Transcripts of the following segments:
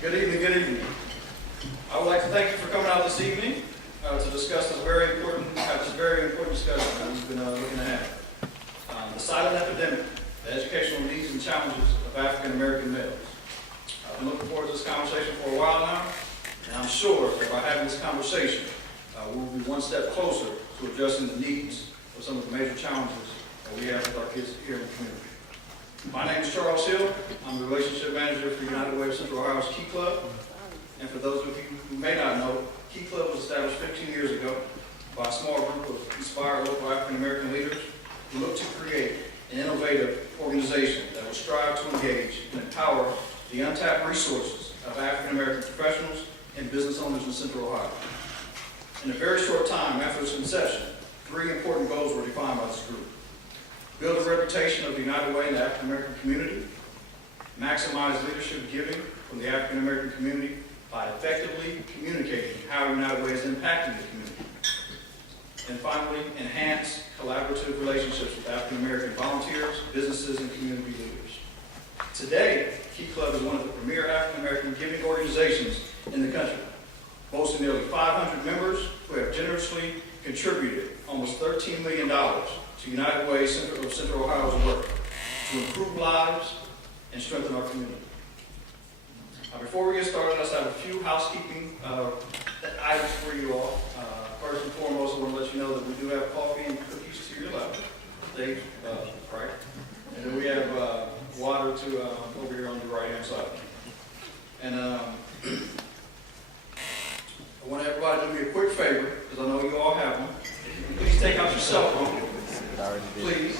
Good evening, good evening. I would like to thank you for coming out this evening to discuss this very important discussion that we've been looking at. The silent epidemic, the educational needs and challenges of African American males. I've been looking forward to this conversation for a while now, and I'm sure that by having this conversation, we will be one step closer to addressing the needs of some of the major challenges that we have with our kids here in the community. My name is Charles Hill. I'm the relationship manager for United Way of Central Ohio's Key Club. And for those of you who may not know, Key Club was established 15 years ago by a small group of inspired local African American leaders who look to create an innovative organization that will strive to engage and empower the untapped resources of African American professionals and business owners in Central Ohio. In a very short time after its inception, 3 important goals were defined by this group. Build a reputation of the United Way in the African American community, maximize leadership giving from the African American community by effectively communicating how United Way is impacting the community, and finally, enhance collaborative relationships with African American volunteers, businesses, and community leaders. Today, Key Club is one of the premier African American giving organizations in the country, boasting nearly 500 members who have generously contributed almost $13 million to United Way of Central Ohio's work to improve lives and strengthen our community. Before we get started, let's have a few housekeeping items for you all. First and foremost, I want to let you know that we do have coffee and cookies to your left. Right? And then we have water to over here on the right-hand side. And I want everybody to do me a quick favor, because I know you all have them. Please take out your cell phone. Please.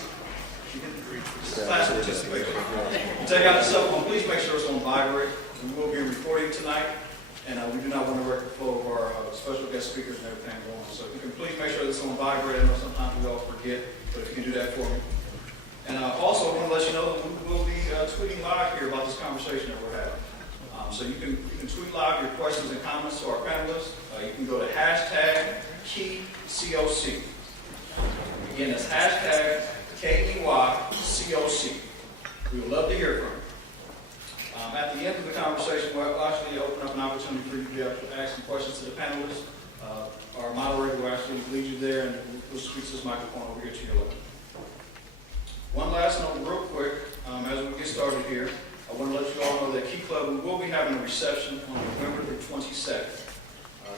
Class participation. Take out your cell phone. Please make sure it's on vibrate. We will be recording tonight, and we do not want to wreck the flow of our special guest speakers and everything going on. So if you can please make sure that it's on vibrate. I know sometimes we all forget, but if you can do that for me. And also, I want to let you know that we will be tweeting live here about this conversation that we're having. So you can tweet live your questions and comments to our panelists. You can go to #KeyCOC. Again, that's #KEYCOC. We would love to hear from you. At the end of the conversation, we'll actually open up an opportunity for you to be able to ask some questions to the panelists. Our moderator will actually lead you there, and we'll switch this microphone over here to your left. One last note real quick, as we get started here, I want to let you all know that Key Club, we will be having a reception on November the 22nd.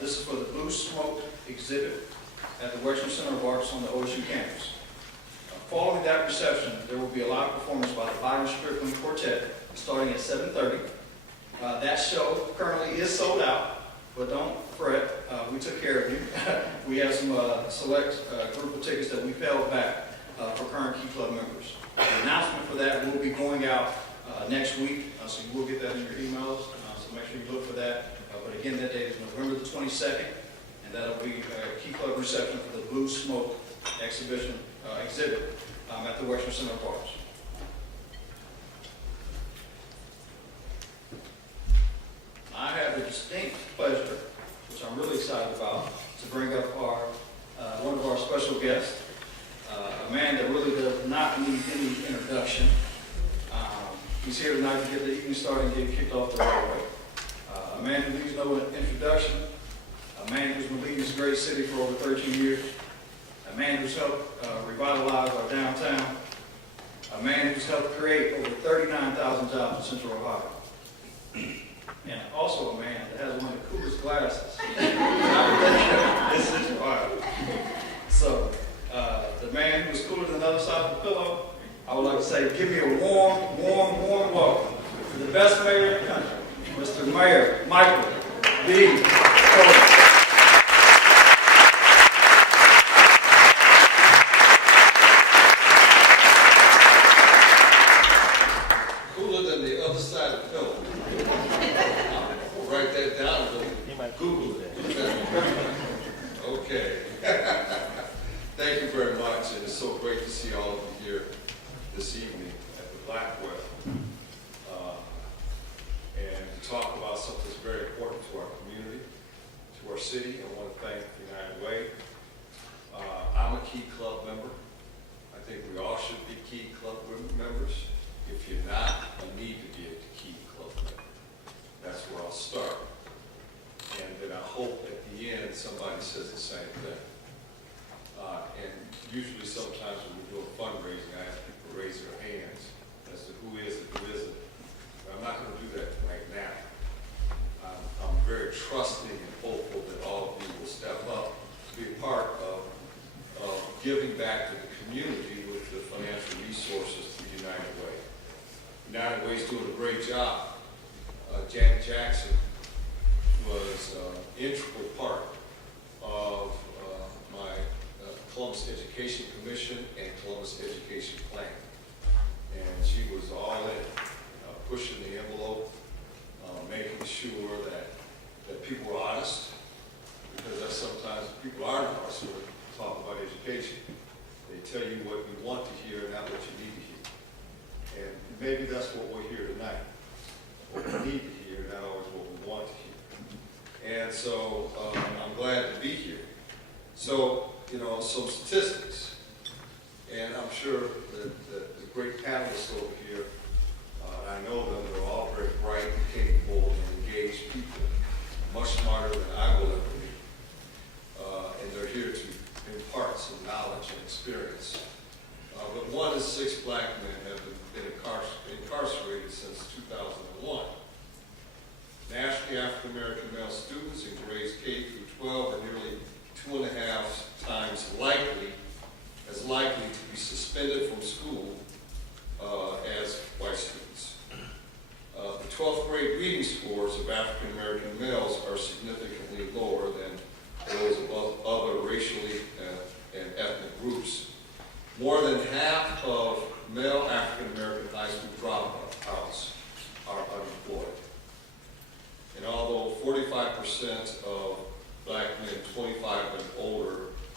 This is for the Blue Smoke exhibit at the Western Center of Arts on the OSU campus. Following that reception, there will be a live performance by the Byron Strickland Quartet starting at 7:30. That show currently is sold out, but don't fret, we took care of you. We have some select group of tickets that we've held back for current Key Club members. The announcement for that will be going out next week, so you will get that in your emails, so make sure you look for that. But again, that date is November the 22nd, and that'll be a Key Club reception for the Blue Smoke exhibit at the Western Center of Arts. I have the distinct pleasure, which I'm really excited about, to bring up one of our special guests, a man that really does not need any introduction. He's here tonight to get the evening started and get kicked off the right way. A man who needs no introduction, a man who's been leading this great city for over 13 years, a man who's helped revitalize our downtown, a man who's helped create over 39,000 jobs in Central Ohio, and also a man that has one of the coolest glasses in Central Ohio. So, the man who's cooler than the other side of the pillow, I would like to say, give me a warm welcome to the best mayor in the country, Mr. Mayor Michael B. Cole. Google it. Okay. Thank you very much, and it's so great to see all of you here this evening at the Blackwell, and to talk about something that's very important to our community, to our city. I want to thank United Way. I'm a Key Club member. I think we all should be Key Club members. If you're not, you need to be a Key Club member. That's where I'll doing a great job. Janet Jackson was an integral part of my Columbus Education Commission and Columbus Education Plan. And she was all in, pushing the envelope, making sure that people were honest, because that's sometimes people aren't honest when they talk about education. They tell you what you want to hear, not what you need to hear. And maybe that's what we're here tonight. What we need to hear, not always what we want to hear. And so I'm glad to be here. So, some statistics. And I'm sure that the great panelists over here, I know them, they're all very bright and capable and engaged people, much smarter than I will ever be. And they're here to impart some knowledge and experience. But 1 in 6 black men have been incarcerated since 2001. Nationally, African American male students in grades K through 12 are nearly 2.5 times as likely to be suspended from school as white students. The 12th grade reading scores of African American males are significantly lower than those of other racially and ethnic groups. More than half of male African American high school dropouts are unemployed. And although 45% of black men 25 and older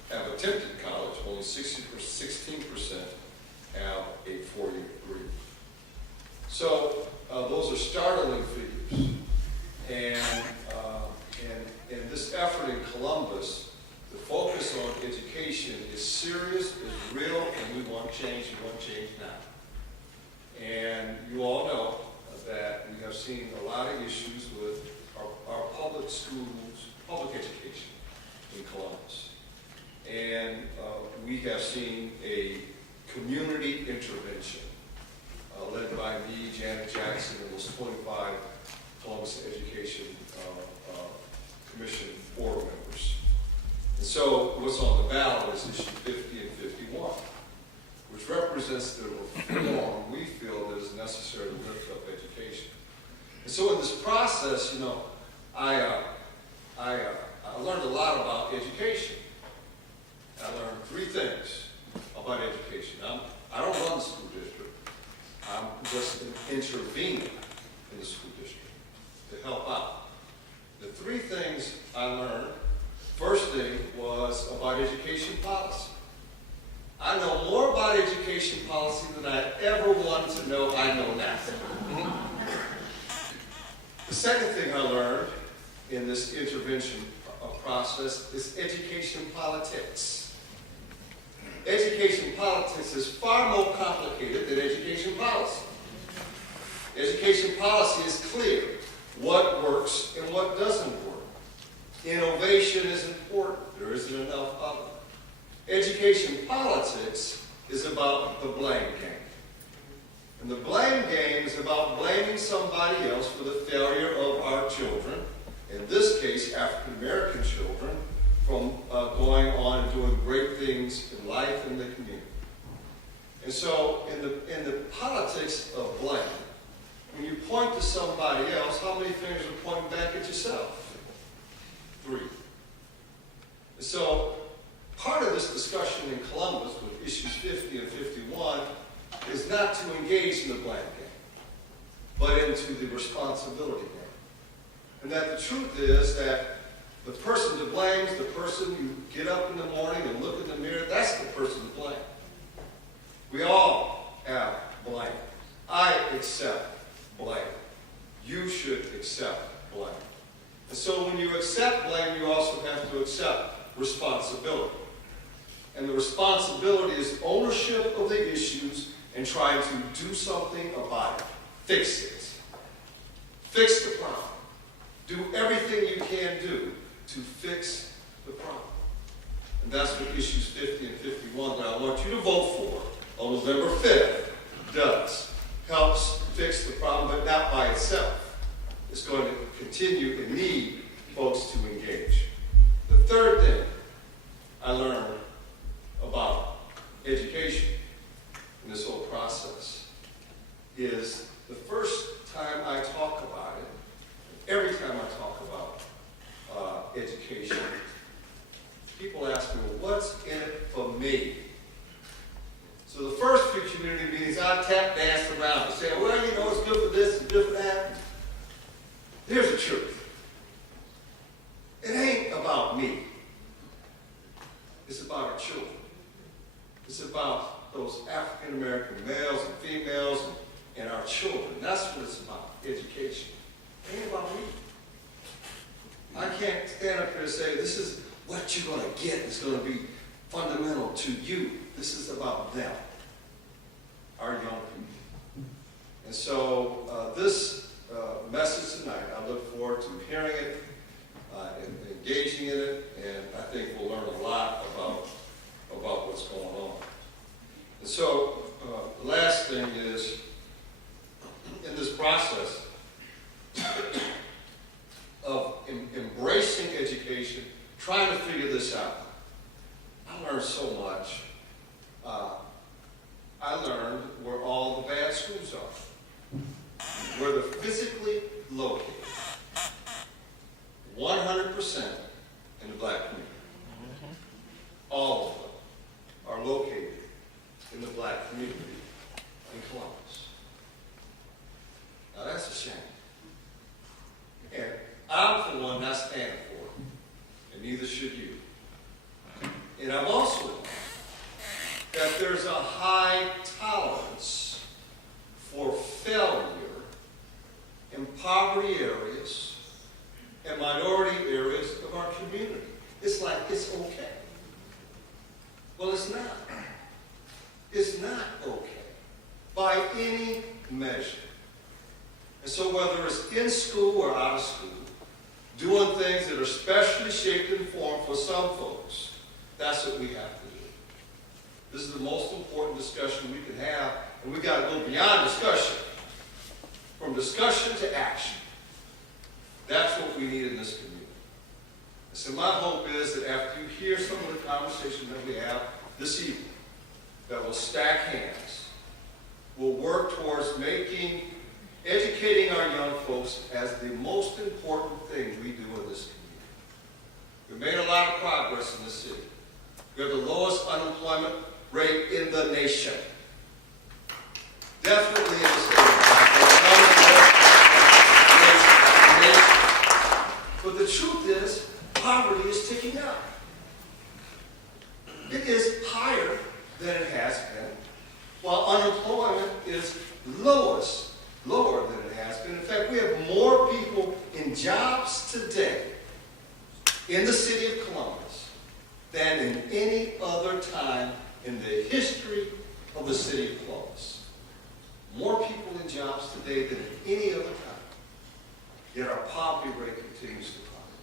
have attempted college, only 16% have a 4-year degree. So those are startling figures. And in this effort in Columbus, the focus on education is serious, is real, and we want change. We want change now. And you all know that we have seen a lot of issues with our public schools, public education in Columbus. And we have seen a community intervention led by me, Janet Jackson, and those 25 Columbus Education Commission board members. And so what's on the ballot is issue 50 and 51, which represents the reform we feel that is necessary to lift up education. And so in this process, I learned a lot about education. I learned 3 things about education. I don't run the school district. I'm just an intervener in the school district to help out. The 3 things I learned, first thing was about education policy. I know more about education policy than I ever wanted to know I know now. The second thing I learned in this intervention process is education politics. Education politics is far more complicated than education policy. Education policy is clear what works and what doesn't work. Innovation is important. There isn't enough of it. Education politics is about the blame game. And the blame game is about blaming somebody else for the failure of our children, in this case, African American children, from going on and doing great things in life and the community. And so in the politics of blame, when you point to somebody else, how many fingers are pointing back at yourself? 3. So part of this discussion in Columbus with issues 50 and 51 is not to engage in the blame game, but into the responsibility game. And that the truth is that the person to blame is the person you get up in the morning and look in the mirror, that's the person to blame. We all have blame. I accept blame. You should accept blame. And so when you accept blame, you also have to accept responsibility. And the responsibility is ownership of the issues and trying to do something about it. Fix it. Fix the problem. Do everything you can do to fix the problem. And that's what issues 50 and 51 that I want you to vote for on November 5th does. Helps fix the problem, but not by itself. It's going to continue and need folks to engage. The third thing I learned about education in this whole process is the first tap dance around and say, well, you know, it's good for this, it's good for that. Here's the truth. It ain't about me. It's about our children. It's about those African American males and females and our children. That's what it's about, education. It ain't about me. I can't stand up here and say, this is what you're going to get. It's going to be fundamental to you. This is about them, our young people. And so this message tonight, I look forward to hearing it and engaging in it, and I think we'll learn a lot about what's going on. And so the last thing is, in this process of embracing education, trying to figure this out, I learned so much. I learned where all the bad schools are, where they're physically located, 100% in the black community. All of them are located in the black community in Columbus. Now that's a shame. And I'm for one not standing for it, and neither should you. And I've also learned that there's a high tolerance for failure in poverty areas and minority areas of our community. It's like it's okay. Well, it's not. It's not okay by any measure. And so whether it's in school or out of school, doing things that are specially shaped and formed for some folks, that's what we have to do. This is the most important discussion we can have, and we've got to go beyond discussion. From discussion to action. That's what we need in this community. And so my hope is that after you hear some of the conversation that we have this evening, that we'll stack hands. We'll work towards educating our young folks as the most important thing we do in this community. We've made a lot of progress in the city. We have the lowest unemployment rate in the nation. Definitely in the state. But the truth is, poverty is ticking up. It is higher than it has been, while unemployment is lower than it has been. In fact, we have more people in jobs today in the city of Columbus than in any other time in the history of the city of Columbus. More people in jobs today than at any other time. Yet our poverty rate continues to climb.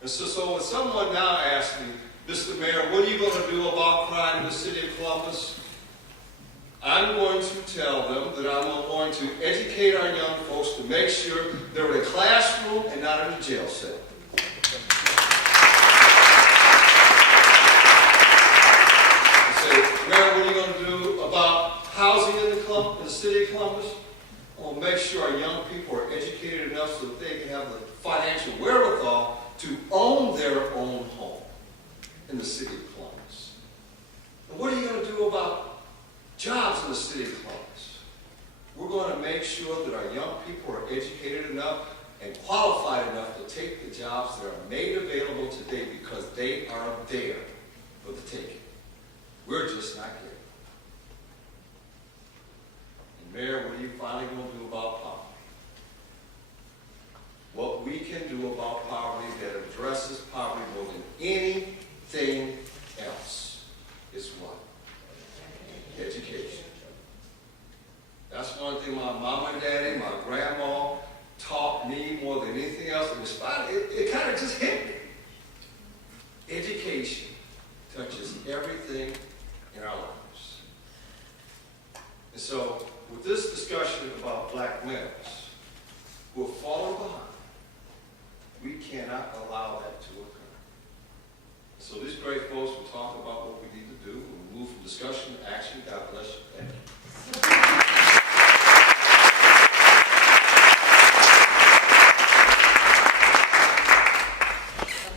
And so when someone now asks me, Mr. Mayor, what are you going to do about crime in the city of Columbus? I'm going to tell them that I'm going to educate our young folks to make sure they're in a classroom and not in a jail cell. I say, Mayor, what are you going to do about housing in the city of Columbus? I'll make sure our young people are educated enough so that they can have the financial wherewithal to own their own home in the city of Columbus. And what are you going to do about jobs in the city of Columbus? We're going to make sure that our young people are educated enough and qualified enough to take the jobs that are made available today because they are there for the taking. We're just not getting it. And Mayor, what are you finally going to do about poverty? What we can do about poverty that addresses poverty more than anything else is what? Education. That's one thing my mom and daddy, my grandma taught me more than anything else. It kind of just hit me. Education touches everything in our lives. And so, with this discussion about black males who are falling behind, we cannot allow that to occur. So these great folks will talk about what we need to do. We'll move from discussion to action. God bless you. Thank you.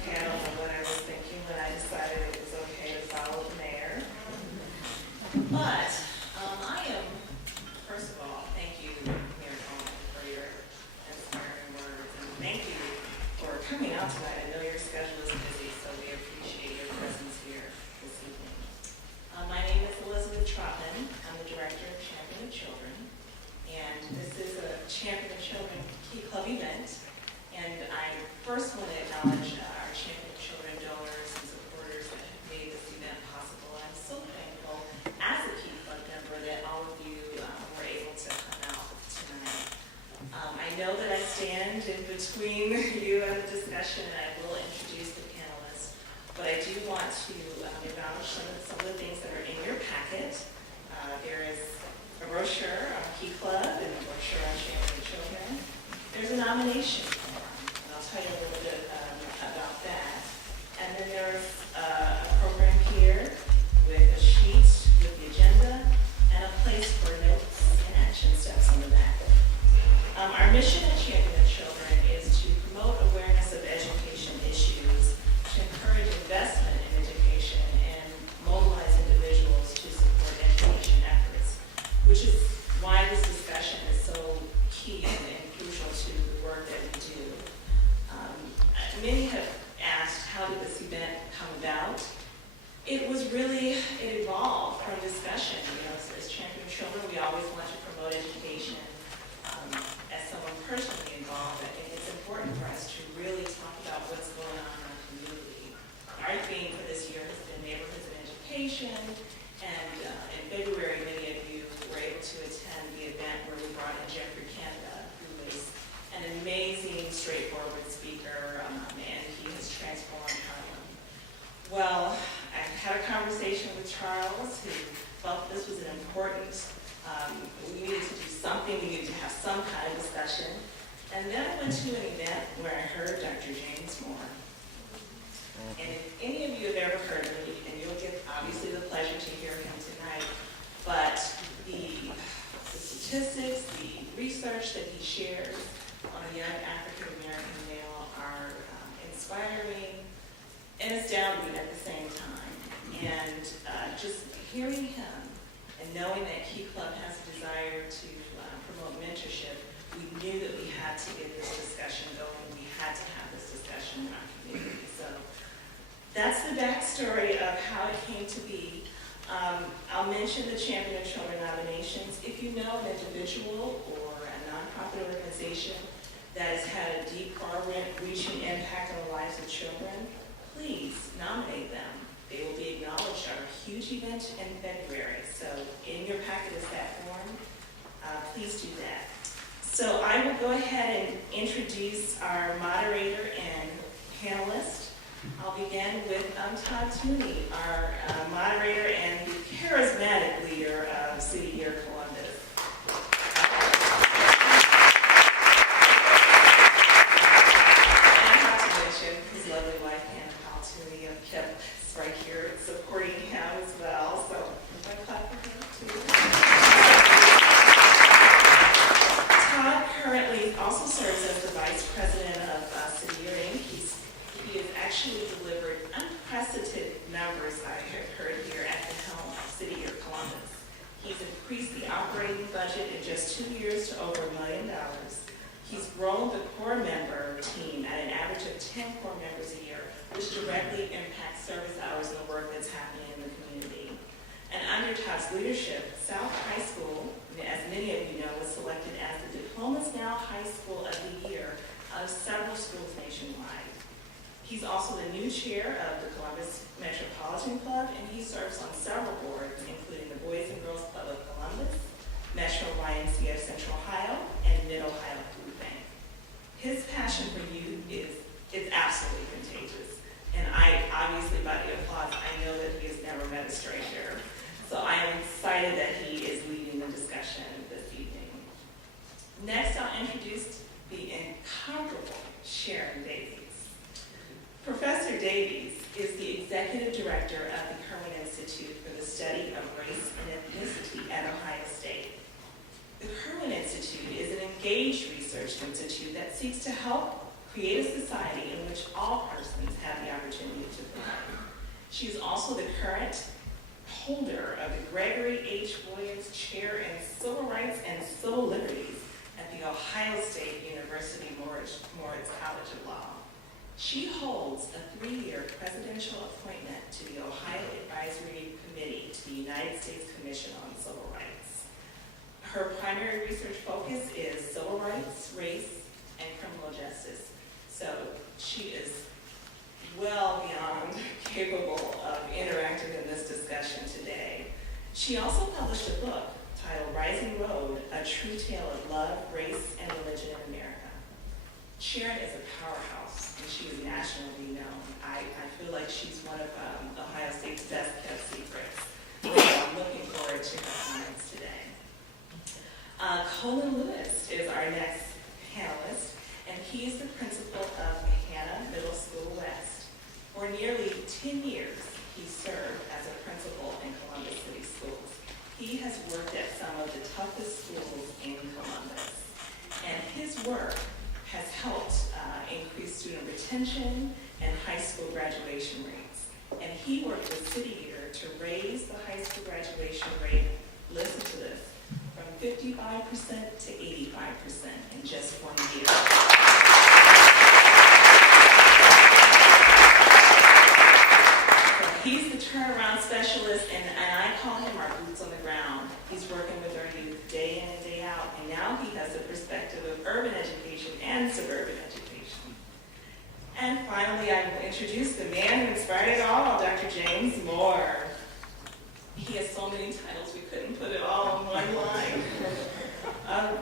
Okay, I don't know what I was thinking when I decided it was okay to follow the mayor. But I am know that I stand in between you and the discussion, and I will introduce the panelists. But I do want to acknowledge some of the things that are in your packet. There is a brochure on Key Club and a brochure on Champion Children. There's a nomination form, and I'll tell you a little bit about that. And then there's a program here with a sheet with the agenda and a place for notes and action steps on the back. Our mission at Champion Children is to promote awareness of education issues, to encourage investment in education, and mobilize individuals to support education efforts, which is why this discussion is so key and crucial to the work that we do. Many have asked, how did this event come about? It evolved from discussion. You know, as Champion Children, we always want to promote education. As someone personally involved, I think it's important for us to really talk about what's going on in our community. Our theme for this year has been neighborhoods and education, and in February, many of you were able to attend the event where we brought in Jeffrey Canada, who is an amazing, straightforward speaker, and he has transformed Harlem. Well, I had a conversation with Charles, who felt this was an important, we needed to do something, we needed to have some kind of discussion. And then I went to an event where I heard Dr. James Moore. And if any of you have ever heard of him, and you'll get obviously the pleasure to hear him tonight, but the statistics, the research that he shares on a young African-American male are inspiring and astounding at the same time. And just hearing him and knowing that Key Club has a desire to promote mentorship, we knew that we had to get this discussion going. We had to have this discussion in our community. So that's the backstory of how it came to be. I'll mention the Champion of Children nominations. If you know an individual or a nonprofit organization that has had a deep, far-reaching impact on the lives of children, please nominate them. They will be acknowledged at our huge event in February. So in your packet is that form. Please do that. So I will go ahead and introduce our moderator and panelist. I'll begin with Todd Tooney, our moderator and the charismatic leader of City Year Columbus. And I have to mention his lovely wife, Anna Paul Tooney, kept right here supporting him as well. So if I clap for him too. Todd currently also serves as the vice president of City Year Inc. He has actually delivered unprecedented numbers, I have heard here, at the helm of City Year Columbus. He's increased the operating budget in just 2 years to over $1 million. He's grown the core member team at an average of 10 core members a year, which directly impacts service hours and the work that's happening in the community. And under Todd's leadership, South High School, as many of you know, was selected as the Diplomas Now High School of the Year out of several schools nationwide. He's also the new chair of the Columbus Metropolitan Club, and he serves on several boards, including the Boys and Girls Club of Columbus, Metro YMCA of Central Ohio, and Mid-Ohio Food Bank. His passion for youth is absolutely contagious. And I, obviously by the applause, I know that he has never met a stranger. So I am excited that he is leading the discussion this evening. Next, I'll introduce the incomparable Sharon Davies. Professor Davies is the executive director of the Kerwin Institute for the Study of Race and Ethnicity at Ohio State. The Kerwin Institute is an engaged research institute that seeks to help create a society in which all persons have the opportunity to thrive. She is also the current holder of the Gregory H. Williams Chair in Civil Rights and Civil Liberties at the Ohio State University Moritz College of Law. She holds a 3-year presidential appointment to the Ohio Advisory Committee to the United States Commission on Civil Rights. Her primary research focus is civil rights, race, and criminal justice. So she is well beyond capable of interacting in this discussion today. She also published a book titled Rising Road, A True Tale of Love, Race, and Religion in America. Sharon is a powerhouse, and she is nationally known. I feel like she's one of Ohio State's best kept secrets. So I'm looking forward to her comments today. Colin Lewis is our next panelist, and he's the principal of Hannah Middle School West. For nearly 10 years, he served as a principal in Columbus City Schools. He has worked at some of the toughest schools in Columbus, and his work has helped increase student retention and high school graduation rates. And he worked with City Year to raise the high school graduation rate, listen to this, from 55% to 85% in just 1 year. So he's the turnaround specialist, and I call him our boots on the ground. He's working with our youth day in and day out, and now he has the perspective of urban education and suburban education. And finally, I will introduce the man who inspired it all, Dr. James Moore. He has so many titles, we couldn't put it all in one line.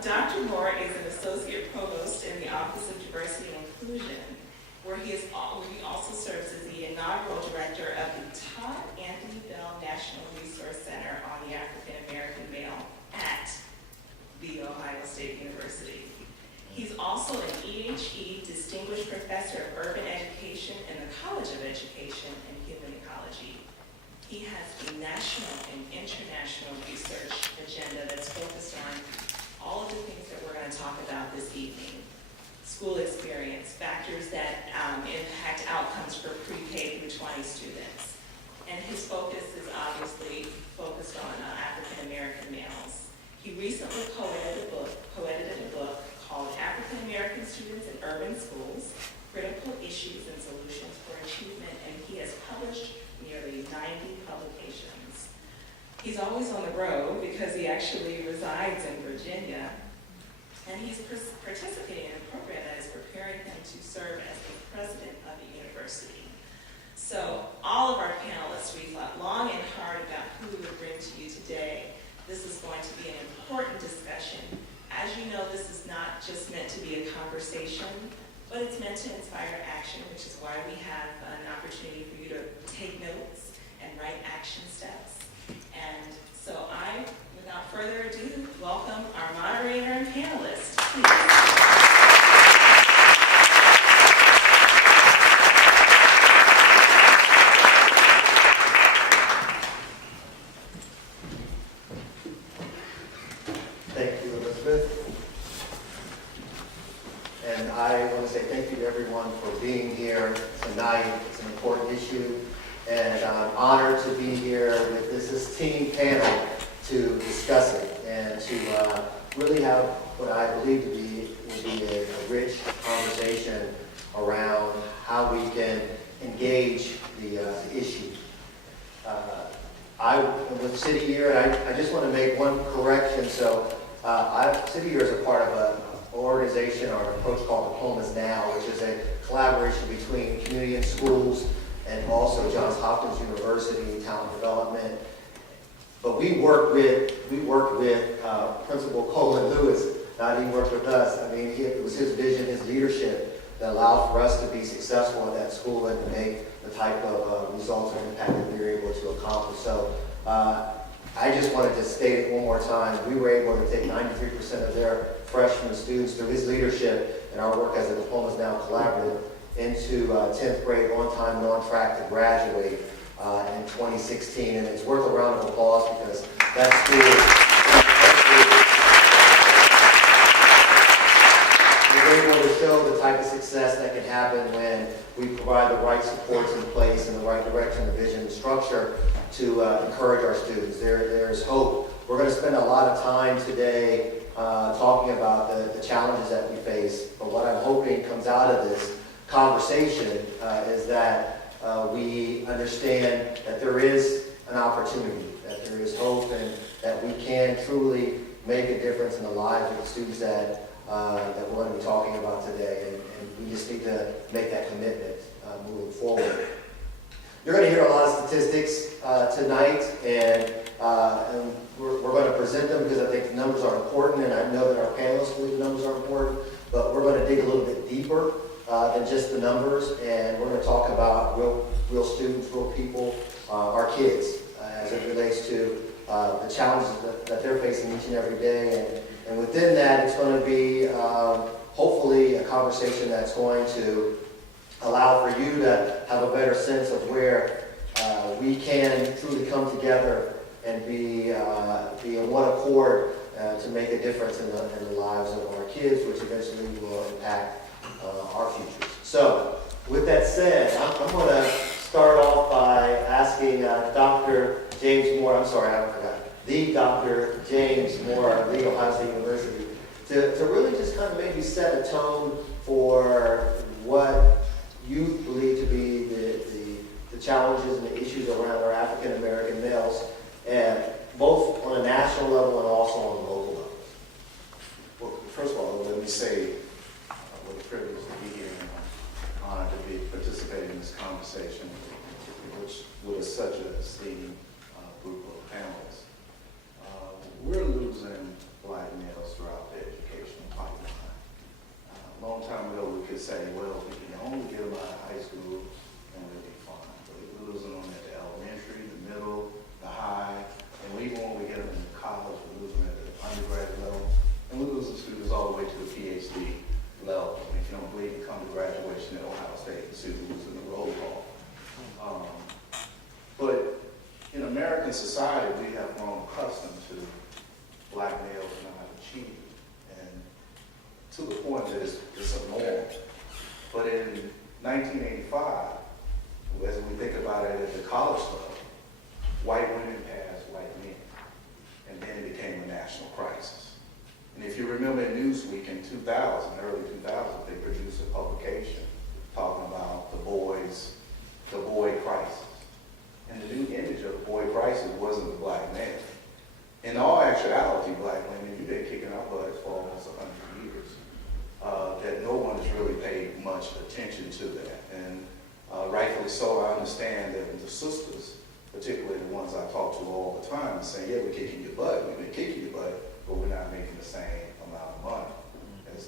Dr. Moore is an associate provost in the Office of Diversity and Inclusion, where he also serves as the inaugural director of the Todd Anthony Bell National Resource Center on the African American Male at The Ohio State University. He's also an EHE Distinguished Professor of Urban Education in the College of Education and Human Ecology. He has a national and international research agenda that's focused on all of the things that we're going to talk about this evening. School experience, factors that impact outcomes for pre-K through 20 students. And his focus is obviously focused on African American males. He recently co-edited a book called African American Students in Urban Schools, Critical Issues and Solutions for Achievement, and he has published nearly 90 publications. He's always on the road because he actually resides in Virginia, and he's participating in a program that is preparing him to serve as the president of the university. So all of our panelists, we thought long and hard about who we would bring to you today. This is going to be an important discussion. As you know, this is not just meant to be a conversation, but it's meant to inspire action, which is why we have an opportunity for you to take notes and write action steps. And so I, without further ado, welcome our moderator and panelists. Please. Thank you, Elizabeth. And I want to say thank you to everyone for being here tonight. It's an important issue, and I'm honored to be here with this team panel to discuss it and to really have what I believe to be a rich conversation around how we can engage the issue. With City Year, and I just want to make one correction. So City Year is a part of an organization or an approach called Diplomas Now, which is a collaboration between community and schools and also Johns Hopkins University, talent development. But we worked with Principal Colin Lewis. Not he worked with us. I mean, it was his vision, his leadership that allowed for us to be successful at that school and to make the type of results and impact that we were able to accomplish. So I just wanted to state it one more time. We were able to take 93% of their freshman students through his leadership and our work as a Diplomas Now collaborative into 10th grade on time and on track to graduate in 2016. And it's worth a round of applause because that school was able to show the type of success that can happen when we provide the right supports in place and the right direction, the vision, and structure to encourage our students. There's hope. We're going to spend a lot of time today talking about the challenges that we face. But what I'm hoping comes out of this conversation is that we understand that there is an opportunity, that there is hope, and that we can truly make a difference in the lives of the students that we're going to be talking about today. And we just need to make that commitment moving forward. You're going to hear a lot of statistics tonight, and we're going to present them because I think the numbers are important, and I know that our panelists believe the numbers are important. but we're going to dig a little bit deeper than just the numbers, and we're going to talk about real students, real people, our kids, as it relates to the challenges that they're facing each and every day. And within that, it's going to be hopefully a conversation that's going to allow for you to have a better sense of where we can truly come together and be in one accord to make a difference in the lives of our kids, which eventually will impact our futures. So, with that said, I'm going to start off by asking Dr. James Moore, I'm sorry, I forgot, the Dr. James Moore of the Ohio State University, to really just kind of maybe set a tone for what you believe to be the challenges and the issues around our African American males, and both on a national level and also on a local level. Well, first of all, let me say what a privilege to be here and honored to be participating in this conversation, which with such an esteemed group of panelists. We're losing black males throughout the educational pipeline. A long time ago, we could say, well, we can only get them out of high school and we'll be fine. But we're losing them at the elementary, the middle, the high, and even when we get them in college, we're losing them at the undergraduate level. And we're losing students all the way to the PhD level. And if you don't believe it, come to graduation at Ohio State and see who's in the roll call. But in American society, we have grown accustomed to black males not cheating, and to the point that it's a norm. But in 1985, as we think about it at the college level, white women passed white men, and then it became a national crisis. And if you remember in Newsweek in 2000, early 2000, they produced a publication talking about the boy crisis. And the new image of the boy crisis wasn't the black man. In all actuality, black women, you've been kicking our butts for almost 100 years. That no one has really paid much attention to that. And rightfully so, I understand that the sisters, particularly the ones I talk to all the time, are saying, yeah, we're kicking your butt, we've been kicking your butt, but we're not making the same amount of money as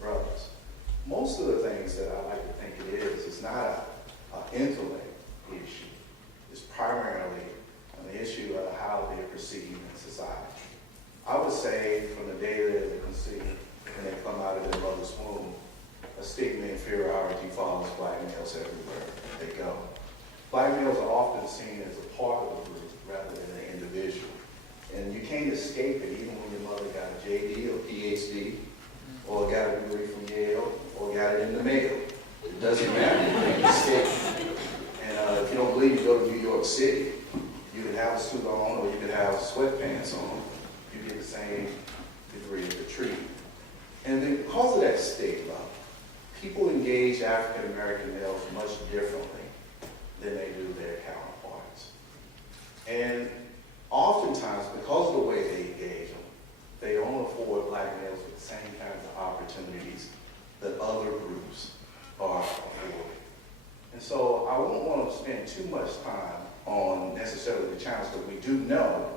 brothers. Most of the things that I like to think it is not an intellect issue. It's primarily an issue of how they're perceived in society. I would say from the day that they're conceived and they come out of their mother's womb, a stigma and inferiority follows black males everywhere they go. Black males are often seen as a part of the group rather than an individual. And you can't escape it even when your mother got a JD or PhD, or got a degree from Yale, or got it in the mail. It doesn't matter, you can't escape it. And if you don't believe, you go to New York City. You can have a suit on, or you can have sweatpants on. You get the same degree of the treatment. And because of that stigma, people engage African American males much differently than they do their counterparts. And oftentimes, because of the way they engage them, they don't afford black males with the same kinds of opportunities that other groups are afforded. And so I won't want to spend too much time on necessarily the challenge that we do know,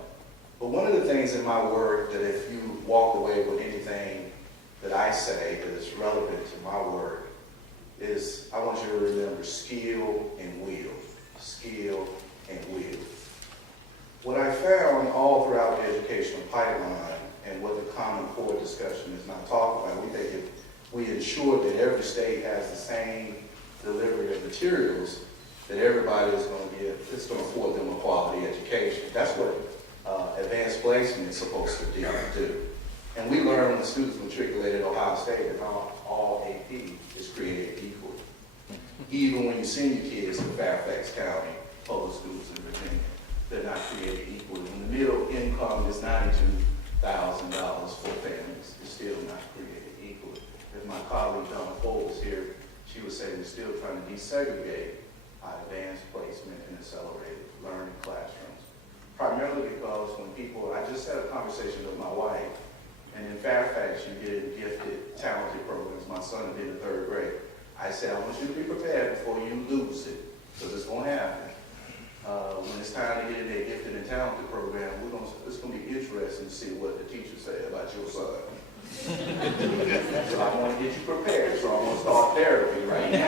but one of the things in my work that if you walk away with anything that I say that is relevant to my work is I want you to remember skill and will. Skill and will. What I found all throughout the educational pipeline and what the Common Core discussion is not talking about, we think if we ensure that every state has the same delivery of materials, that everybody is going to get, it's going to afford them a quality education. That's what advanced placement is supposed to do. And we learn when the students matriculate at Ohio State that not all AP is created equal. Even when you send your kids to Fairfax County public schools in Virginia, they're not created equal. When the middle income is $92,000 for families, it's still not created equal. If my colleague Donna Cole was here, she would say we're still trying to desegregate our advanced placement and accelerated learning classrooms. Primarily because when people, I just had a conversation with my wife, and in Fairfax you get gifted, talented programs. My son did in 3rd grade. I said, I want you to be prepared before you lose it, because it's going to happen. When it's time to get in their gifted and talented program, it's going to be interesting to see what the teachers say about your son. So I want to get you prepared, so I'm going to start therapy right now.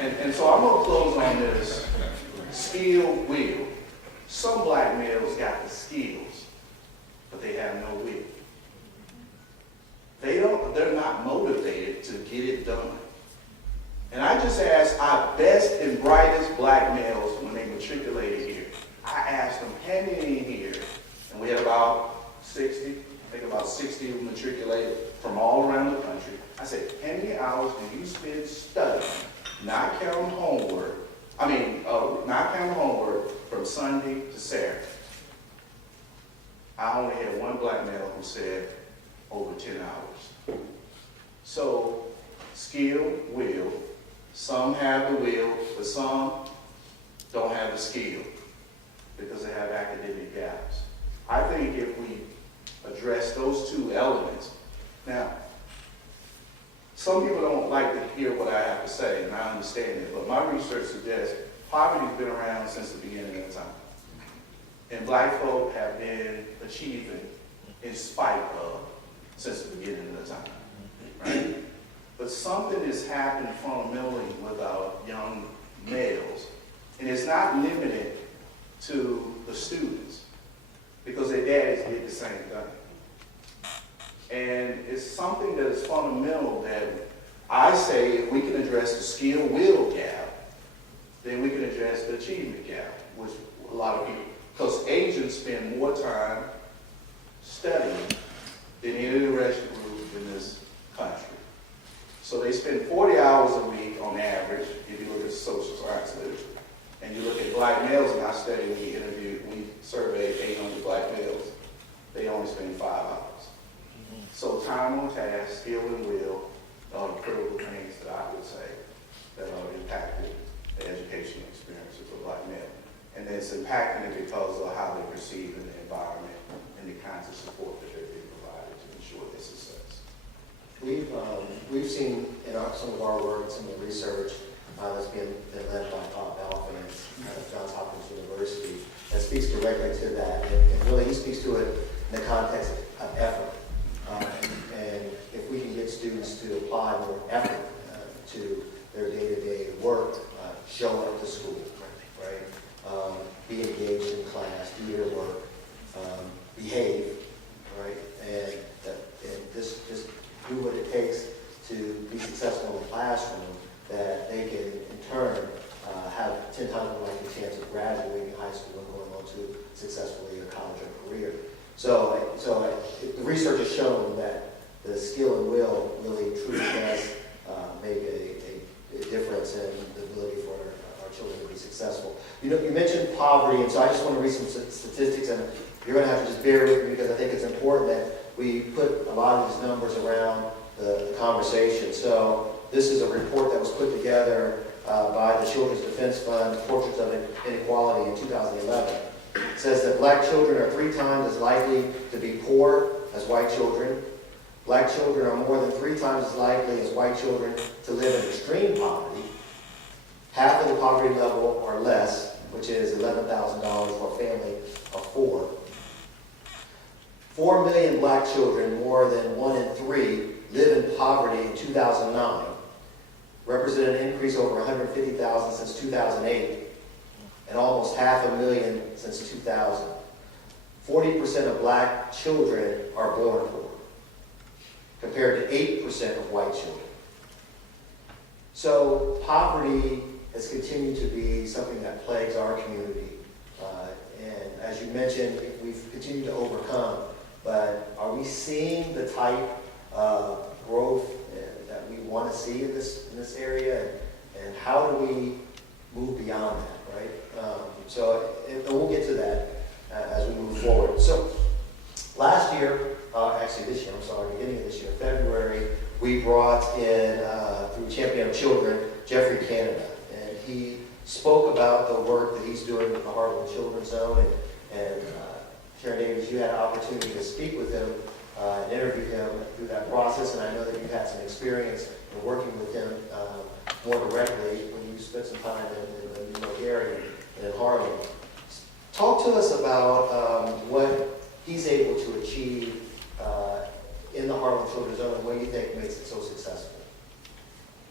And so I'm going to close on this. Skill, will. Some black males got the skills, but they have no will. They're not motivated to get it done. And I just asked our best and brightest black males when they matriculated here. I asked them, how many in here? And we had about 60, I think about 60 who matriculated from all around the country. I said, how many hours do you spend studying, not counting homework, not counting homework from Sunday to Saturday? I only had one black male who said over 10 hours. So, skill, will. Some have the will, but some don't have the skill because they have academic gaps. I think if we address those two elements, now, some people don't like to hear what I have to say, and I understand it, but my research suggests poverty's been around since the beginning of time. And black folk have been achieving in spite of since the beginning of time, right? But something has happened fundamentally with our young males, and it's not limited to the students, because their daddies did the same thing. And it's something that is fundamental that I say if we can address the skill-will gap, then we can address the achievement gap, which a lot of people, because Asians spend more time studying than any of the rest of the group in this country. So they spend 40 hours a week on average, if you look at social science literature. And you look at black males in our study, we surveyed 800 black males. They only spend 5 hours. So time on task, skill and will are the critical things that I would say that are impacting the educational experiences of black men. And it's impacting it because of how they perceive in the environment and the kinds of support that they're being provided to ensure their success. We've seen in some of our work, some of the research that's been led by Bob Balfour at Johns Hopkins University that speaks directly to that. And really he speaks to it in the context of effort. And if we can get students to apply more effort to their day-to-day work, show up to school, right? Be engaged in class, do their work, behave, right? And just do what it takes to be successful in the classroom, that they can in turn have 10 times more likely chance of graduating high school and going on to successfully a college or career. So the research has shown that the skill and will really truly does make a difference in the ability for our children to be successful. You mentioned poverty, and so I just want to read some statistics, and you're going to have to just bear with me because I think it's important that we put a lot of these numbers around the conversation. So this is a report that was put together by the Children's Defense Fund, Portraits of Inequality in 2011. It says that black children are 3 times as likely to be poor as white children. Black children are more than 3 times as likely as white children to live in extreme poverty. Half of the poverty level or less, which is $11,000 for a family of 4. 4 million black children, more than 1 in 3, live in poverty in 2009, represent an increase over 150,000 since 2008, and almost 500,000 since 2000. 40% of black children are born poor, compared to 8% of white children. So poverty has continued to be something that plagues our community. And as you mentioned, we've continued to overcome, but are we seeing the type of growth that we want to see in this area? And how do we move beyond that, right? And we'll get to that as we move forward. So last year, beginning of this year, February, we brought in, through Champion of Children, Jeffrey Canada. And he spoke about the work that he's doing with the Harlem Children's Zone. And Sharon Davis, you had an opportunity to speak with him and interview him through that process. And I know that you've had some experience in working with him more directly when you spent some time in the New York area and in Harlem. Talk to us about what he's able to achieve Children's Zone, and what do you think makes it so successful?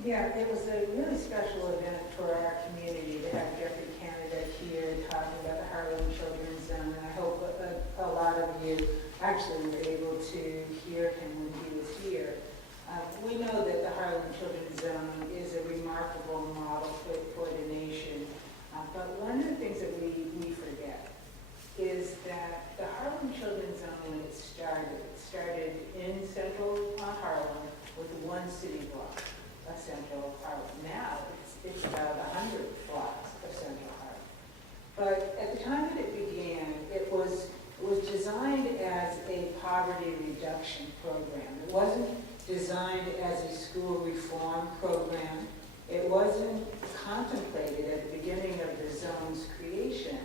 Yeah, it was a really special event for our community to have Jeffrey Canada here talking about the Harlem Children's Zone. And I hope a lot of you actually were able to hear him when he was here. We know that the Harlem Children's Zone is a remarkable model for the nation. But one of the things that we forget is that the Harlem Children's Zone, when it started in central Harlem with one city block of central Harlem. Now it's about 100 blocks of central Harlem. But at the time that it began, it was designed as a poverty reduction program. It wasn't designed as a school reform program. It wasn't contemplated at the beginning of the zone's creation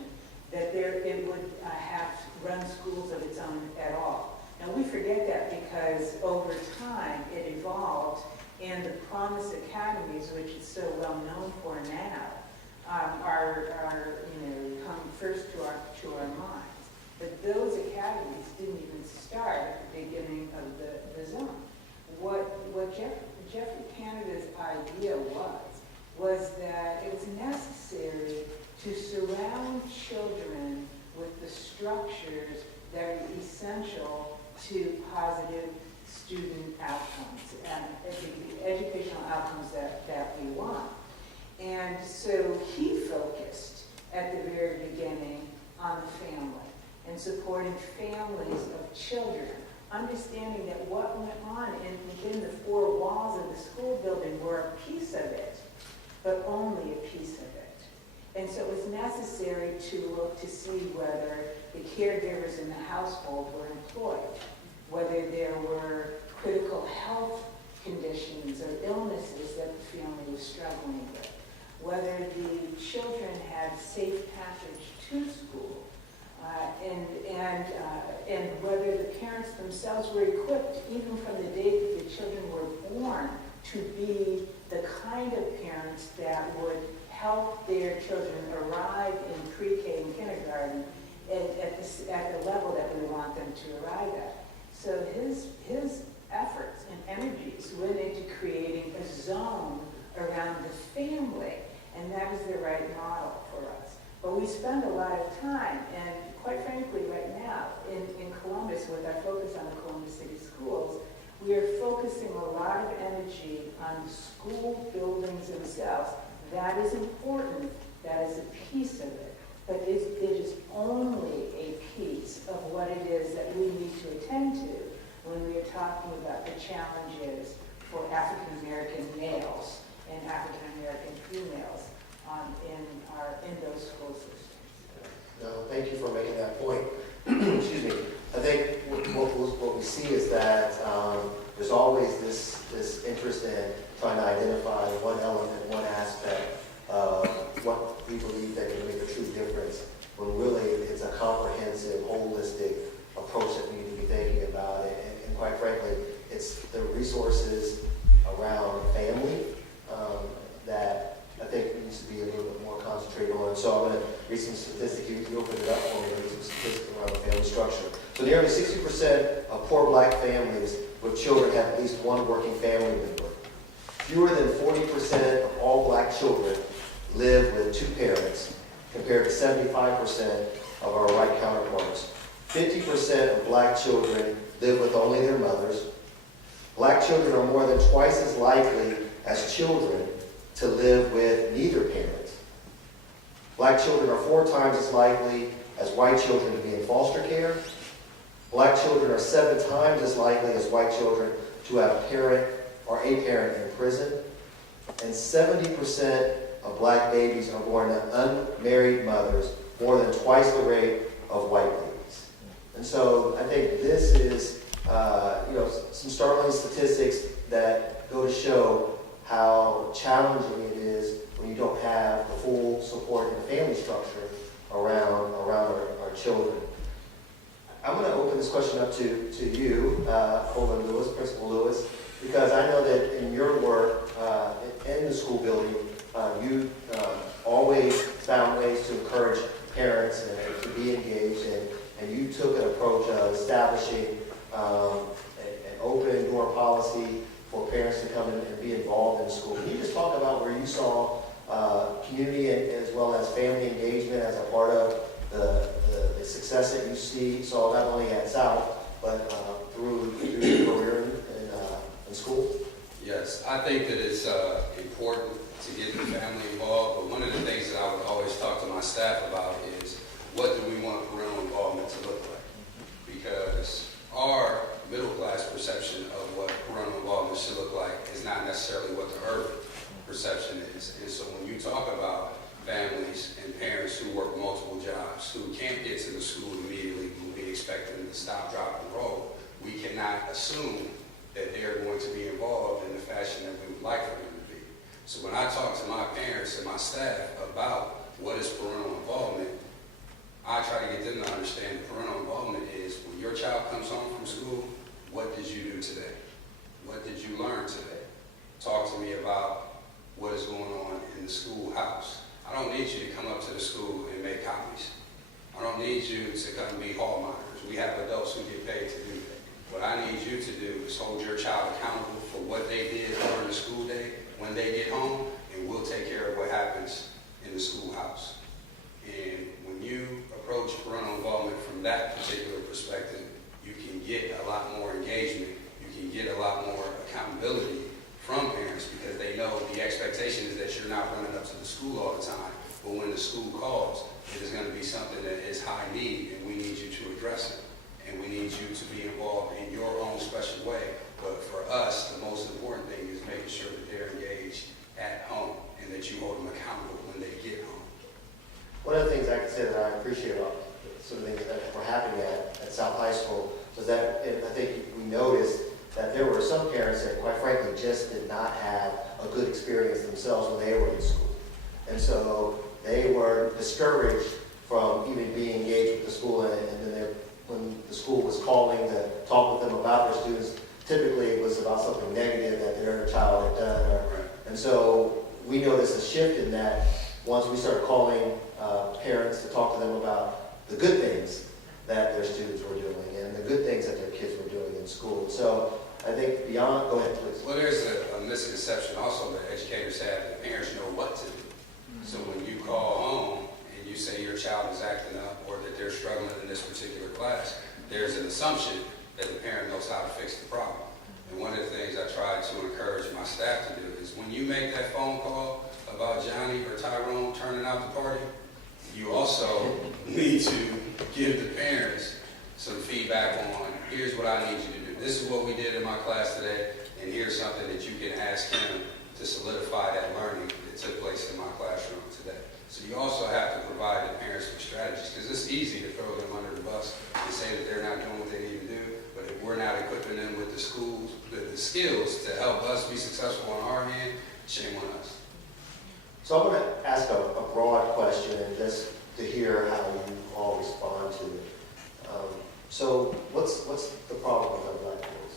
that it would have run schools of its own at all. Now we forget that because over time it evolved, and the Promise Academies, which is so well known for now, are come first to our minds. But those academies didn't even start at the beginning of the zone. What Jeffrey Canada's idea was that it was necessary to surround children with the structures that are essential to positive student outcomes and educational outcomes that we want. And so he focused at the very beginning on the family and supporting families of children, understanding that what went on within the four walls of the school building were a piece of it, but only a piece of it. And so it was necessary to look to see whether the caregivers in the household were employed, whether there were critical health conditions or illnesses that the family was struggling with, whether the children had safe passage to school, and whether the parents themselves were equipped, even from the day that the children were born, to be the kind of parents that would help their children arrive in pre-K and kindergarten at the level that we want them to arrive at. So his efforts and energies went into creating a zone around the family, and that is the right model for us. But we spend a lot of time, and quite frankly right now, in Columbus, with our focus on the Columbus City Schools, we are focusing a lot of energy on the school buildings themselves. That is important, that is a piece of it, but it is only a piece of what it is that we need to attend to when we are talking about the challenges for African American males and African American females in those school systems. No, thank you for making that point. Excuse me. I think what we see is that there's always this interest in trying to identify one element, one aspect of what we believe that can make a true difference, when really it's a comprehensive, holistic approach that we need to be thinking about. And quite frankly, it's the resources around family that I think needs to be a little bit more concentrated on. So I'm going to read some statistics. You open it up for me, read some statistics around family structure. So nearly 60% of poor black families with children have at least one working family member. Fewer than 40% of all black children live with two parents, compared to 75% of our white counterparts. 50% of black children live with only their mothers. Black children are more than twice as likely as children to live with neither parent. Black children are 4 times as likely as white children to be in foster care. Black children are 7 times as likely as white children to have a parent or a parent in prison. And 70% of black babies are born to unmarried mothers, more than twice the rate of white babies. And so I think this is some startling statistics that go to show how challenging it is when you don't have the full support and family structure around our children. I'm going to open this question up to you, Holden Lewis, Principal Lewis, because I know that in your work in the school building, you always found ways to encourage parents and to be engaged, and you took an approach of establishing an open door school. Can you just talk about where you saw community as well as family engagement as a part of the success that you saw not only at South, but through your career in school? Yes, I think that it's important to get the family involved, but one of the things that I would always talk to my staff about is what do we want parental involvement to look like? Because our middle class perception of what parental involvement should look like is not necessarily what the urban perception is. And so when you talk about families and parents who work multiple jobs, who can't get to the school immediately, who we expect them to stop, drop, and roll, we cannot assume that they're going to be involved in the fashion that we would like for them to be. So when I talk to my parents and my staff about what is parental involvement, I try to get them to understand that parental involvement is when your child comes home from school, what did you do today? What did you learn today? Talk to me about what is going on in the schoolhouse. I don't need you to come up to the school and make copies. I don't need you to come and be hall monitors. We have adults who get paid to do that. What I need you to do is hold your child accountable for what they did during the school day when they get home, and we'll take care of what happens in the schoolhouse. And when you approach parental involvement from that particular perspective, you can get a lot more engagement. You can get a lot more accountability from parents because they know the expectation is that you're not running up to the school all the time. But when the school calls, it is going to be something that is high need, and we need you to address it. And we need you to be involved in your own special way. But for us, the most important thing is making sure that they're engaged at home and that you hold them accountable when they get home. One of the things I can say that I appreciate about some of the things that were happening at South High School was that I think we noticed that there were some parents that, quite frankly, just did not have a good experience themselves when they were in school. And so they were discouraged from even being engaged with the school, and then when the school was calling to talk with them about their students, typically it was about something negative that their child had done. And so we noticed a shift in that once we started calling parents to talk to them about the good things that their students were doing and the good things that their kids were doing in school. So I think beyond, go ahead, please. Well, there's a misconception also that educators have that parents know what to do. So when you call home and you say your child is acting up or that they're struggling in this particular class, there's an assumption that the parent knows how to fix the problem. And one of the things I try to encourage my staff to do is when you make that phone call about Johnny or Tyrone turning out the party, you also need to give the parents some feedback on, here's what I need you to do. This is what we did in my class today, and here's something that you can ask him to solidify that learning that took place in my classroom today. So you also have to provide the parents with strategies, because it's easy to throw them under the bus and say that they're not doing what they need to do, but if we're not equipping them with the skills to help us be successful on our end, shame on us. So I'm going to ask a broad question and just to hear how you all respond to it. So what's the problem with our black boys?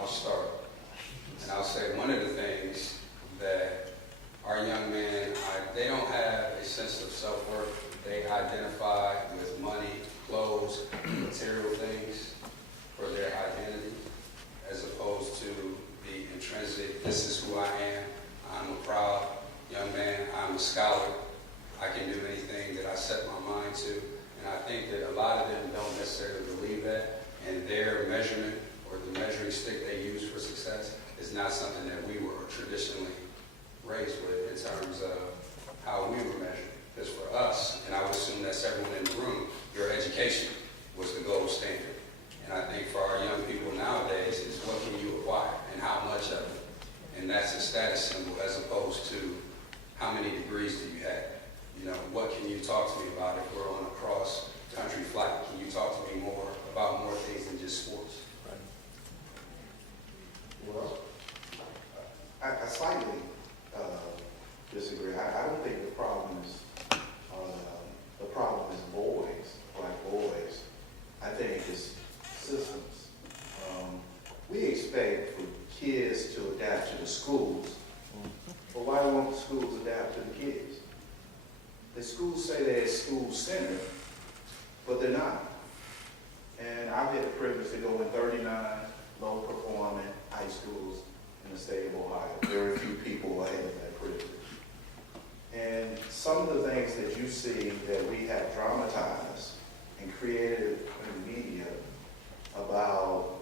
I'll start. And I'll say one of the things that our young men, they don't have a sense of self-worth. They identify with money, clothes, material things for their identity, as opposed to the intrinsic, this is who I am. I'm a proud young man. I'm a scholar. I can do anything that I set my mind to. And I think that a lot of them don't necessarily believe that. And their measurement or the measuring stick they use for success is not something that we were traditionally raised with in terms of how we were measured. Because for us, and I would assume that's everyone in the room, your education was the gold standard. And I think for our young people nowadays, is what can you acquire and how much of it? And that's a status symbol as opposed to how many degrees do you have? You know, what can you talk to me about if we're on a cross-country flight? Can you talk to me more about more things than just sports? Well, I slightly disagree. I don't think the problem is boys, black boys. I think it's systems. We expect for kids to adapt to the schools, but why won't the schools adapt to the kids? The schools say they're school-centered, but they're not. And I've had the privilege to go in 39 low-performing high schools in the state of Ohio. Very few people have that privilege. And some of the things that you see that we have dramatized and created in the media about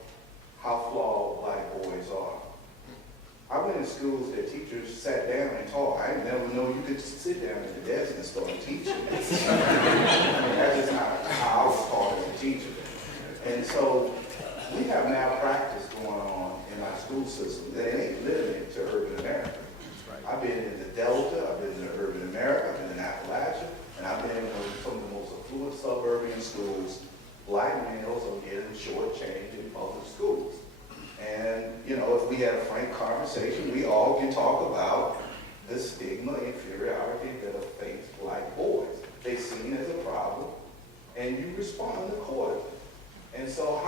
how flawed black boys are. I went in schools that teachers sat down and taught. I didn't never know you could just sit down at the desk and start teaching. I mean, that's just not how I was taught as a teacher. And so we have malpractice going on in our school system that ain't limited to urban America. I've been in the Delta, I've been in the urban America, I've been in Appalachia, and I've been in some of the most affluent suburban schools. Black males are getting shortchanged in public schools. And, you know, if we had a frank conversation, we all can talk about the stigma, inferiority that affects black boys. They're seen as a problem, and you respond accordingly. And so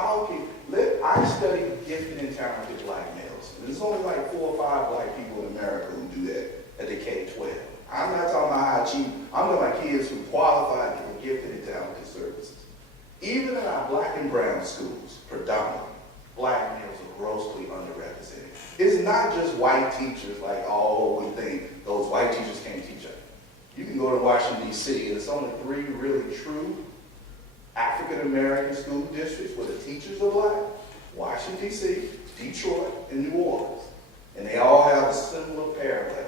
I study gifted and talented black males. And there's only like 4 or 5 black people in America who do that at the K-12. I'm not talking about high achievement. I'm talking about kids who qualify for gifted and talented services. Even in our black and brown schools, predominantly, black males are grossly underrepresented. It's not just white teachers like, oh, we think those white teachers can't teach us. You can go to Washington, D.C., and it's only 3 really true African-American school districts where the teachers are black: Washington, D.C., Detroit, and New Orleans. And they all have a similar parallel.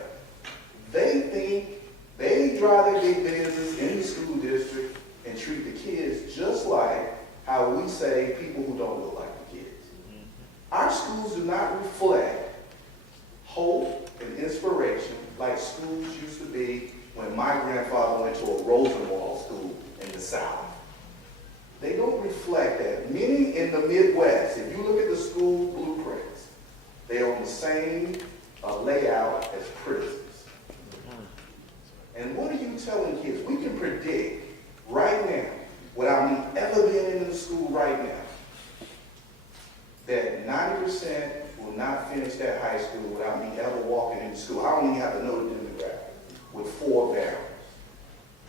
They think they drive their big business in the school district and treat the kids just like how we say people who don't look like the kids. Our schools do not reflect hope and inspiration like schools used to be when my grandfather went to a Rosenwald school in the South. They don't reflect that. Many in the Midwest, if you look at the school blueprints, they're on the same layout as prisons. And what are you telling kids? We can predict right now, without me ever being in the school right now, that 90% will not finish that high school without me ever walking into school. I don't even have to know the demographic, with 4 barrels.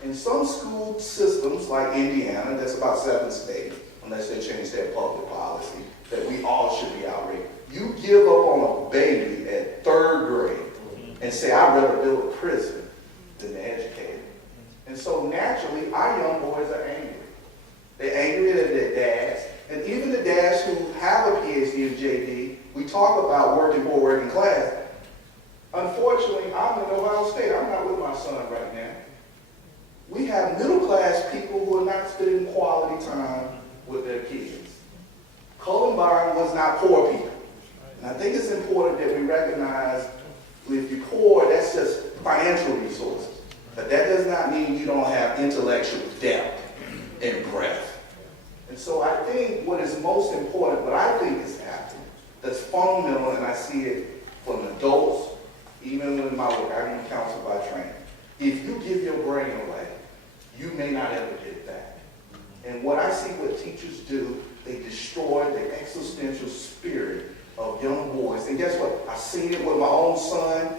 In some school systems, like Indiana, that's about 7 states, unless they change their public policy, that we all should be outraged. You give up on a baby at 3rd grade and say, I'd rather build a prison than to educate them. And so naturally, our young boys are angry. They're angry at their dads, and even the dads who have a PhD and JD, we talk about working poor, working class. Unfortunately, I'm in Ohio State. I'm not with my son right now. We have middle-class people who are not spending quality time with their kids. Columbine was not poor people. And I think it's important that we recognize if you're poor, that's just financial resources. But that does not mean you don't have intellectual depth and breadth. And so I think what is most important, what I think is happening, that's fundamental, and I see it from adults, even in my work, I'm a counselor by training. If you give your brain away, you may not ever get it back. And what I see what teachers do, they destroy the existential spirit of young boys. And guess what? I've seen it with my own son.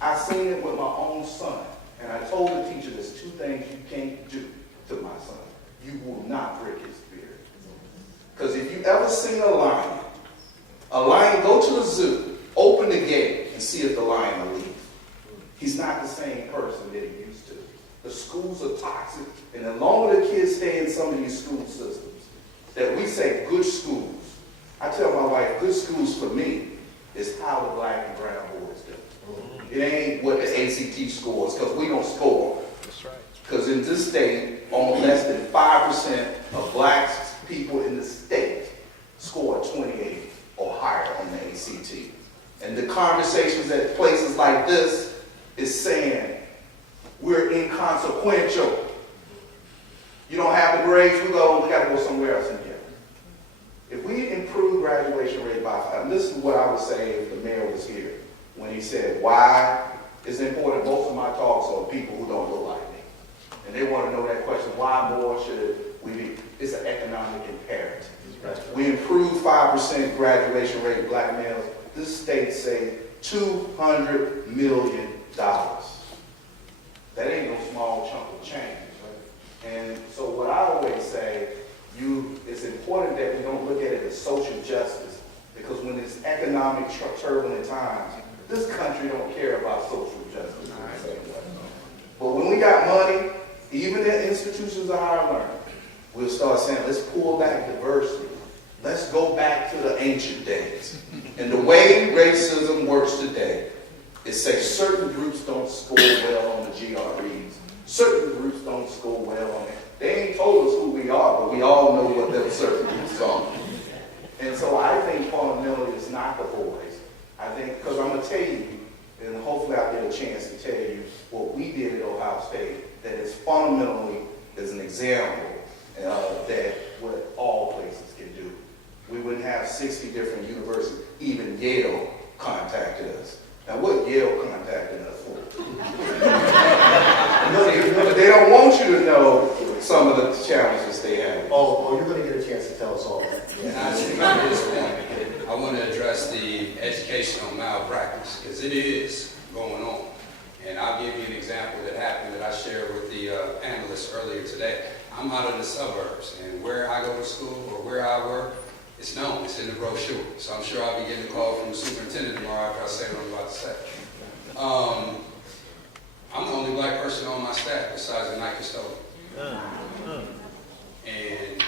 I've seen it with my own son. And I told the teacher, there's 2 things you can't do to my son. You will not break his spirit. Because if you ever seen a lion go to the zoo, open the gate, and see if the lion will leave. He's not the same person that he used to. The schools are toxic, and the longer the kids stay in some of these school systems, that we say good schools. I tell my wife, good schools for me is how the black and brown boys do. It ain't what the ACT scores, because we don't score. That's right. Because in this state, only less than 5% of black people in the state score 28 or higher on the ACT. And the conversations at places like this is saying, we're inconsequential. You don't have the grades, we got to go somewhere else and get them. If we improve graduation rate by 5, and this is what I would say if the mayor was here, when he said, why is it important? Most of my talks are people who don't look like me. And they want to know that question, why more should we be? It's an economic imperative. We improve 5% graduation rate of black males. This state say $200 million. That ain't no small chunk of change. Right? And so what I always say, it's important that we don't look at it as social justice, because when it's economic turbulent times, this country don't care about social justice in the same way. But when we got money, even in institutions of higher learning, we'll start saying, let's pull back diversity. Let's go back to the ancient days. And the way racism works today is say certain groups don't score well on the GREs. Certain groups don't score well on it. They ain't told us who we are, but we all know what them certain groups are. And so I think fundamentally it's not the boys. I think, because I'm going to tell you, and hopefully I'll get a chance to tell you what we did at Ohio State that is fundamentally is an example that what all places can do. We wouldn't have 60 different universities. Even Yale contacted us. Now, what Yale contacted us for? They don't want you to know some of the challenges they have. Oh, you're going to get a chance to tell us all that. And I think at this point, I want to address the educational malpractice, because it is going on. And I'll give you an example that happened that I shared with the panelists earlier today. I'm out of the suburbs, and where I go to school or where I work, it's known, it's in the brochure. So I'm sure I'll be getting a call from the superintendent tomorrow after I say what I'm about to say. I'm the only black person on my staff besides the night custodian. And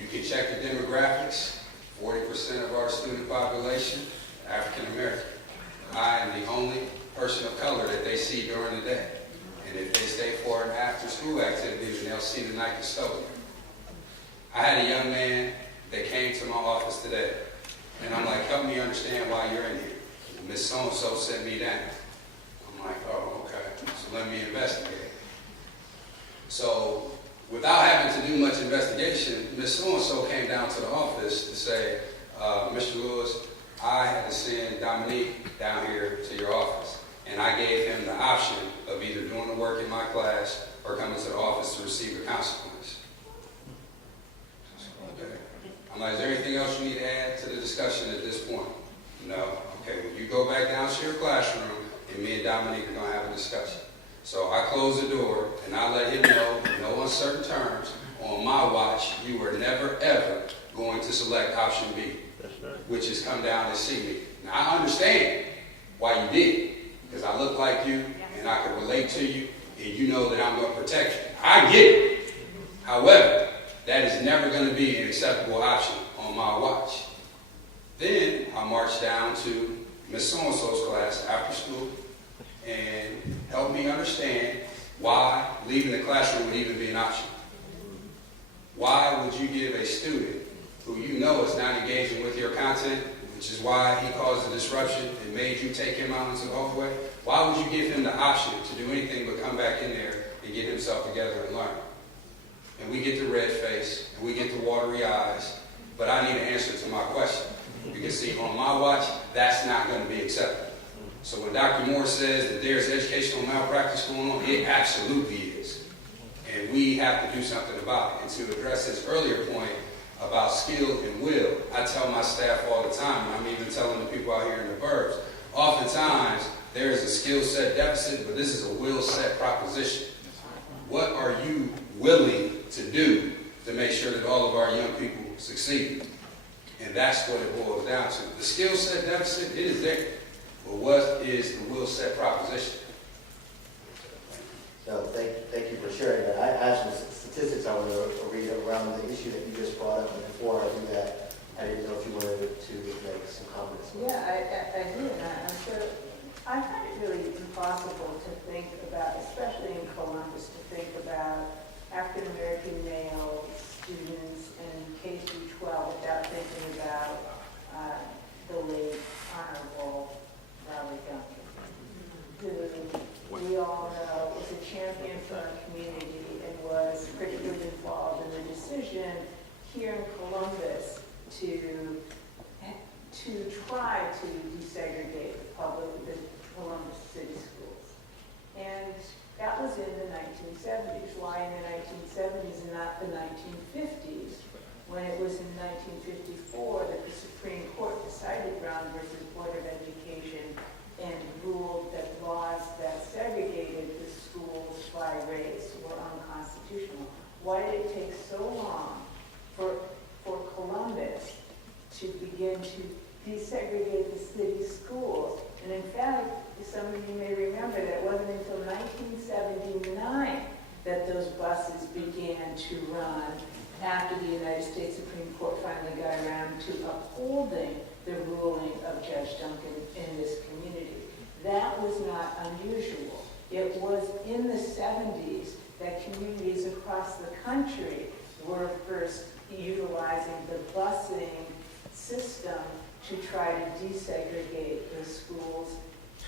you can check the demographics. 40% of our student population, African American. I am the only person of color that they see during the day. And if they stay for an after-school activity, then they'll see the night custodian. I had a young man that came to my office today, and I'm like, help me understand why you're in here. Miss So-and-so sent me down. I'm like, oh, okay, so let me investigate. So without having to do much investigation, Miss So-and-so came down to the office to say, Mr. Lewis, I had to send Dominique down here to your office. And I gave him the option of either doing the work in my class or coming to the office to receive the consequence. Okay. I'm like, is there anything else you need to add to the discussion at this point? No. Okay, well, you go back down to your classroom, and me and Dominique are going to have a discussion. So I close the door, and I let him know, in no uncertain terms, on my watch, you were never, ever going to select option B, which is come down to see me. Now, I understand why you did, because I look like you, and I can relate to you, and you know that I'm going to protect you. I get it. However, that is never going to be an acceptable option on my watch. Then I marched down to Miss So-and-so's class after school and helped me understand why leaving the classroom would even be an option. Why would you give a student who you know is not engaging with your content, which is why he caused the disruption and made you take him out into the hallway, why would you give him the option to do anything but come back in there and get himself together and learn? And we get the red face, and we get the watery eyes, but I need an answer to my question. Because see, on my watch, that's not going to be acceptable. So when Dr. Moore says that there's educational malpractice going on, it absolutely is. And we have to do something about it. And to address his earlier point about skill and will, I tell my staff all the time, and I'm even telling the people out here in the burbs, oftentimes there is a skill set deficit, but this is a will set proposition. What are you willing to do to make sure that all of our young people succeed? And that's what it boils down to. The skill set deficit, it is there. But what is the will set proposition? So thank you for sharing that. I have some statistics I want to read around the issue that you just brought up. And before I do that, I didn't know if you wanted to make some comments. Yeah, I do, and I'm sure, I find it really impossible to think about, especially in Columbus, to think about African American male students in K through 12 without thinking about the late Honorable Robert Duncan, who we all know was a champion for our community and was critically involved in the decision here in Columbus to try to desegregate the Columbus city schools. And that was in the 1970s. Why in the 1970s and not the 1950s, when it was in 1954 that the Supreme Court decided Brown versus Board of Education and ruled that laws that segregated the schools by race were unconstitutional. Why did it take so long for Columbus to begin to desegregate the city schools. And in fact, some of you may remember that it wasn't until 1979 that those buses began to run after the United States Supreme Court finally got around to upholding the ruling of Judge Duncan in this community. That was not unusual. It was in the 70s that communities across the country were first utilizing the busing system to try to desegregate the schools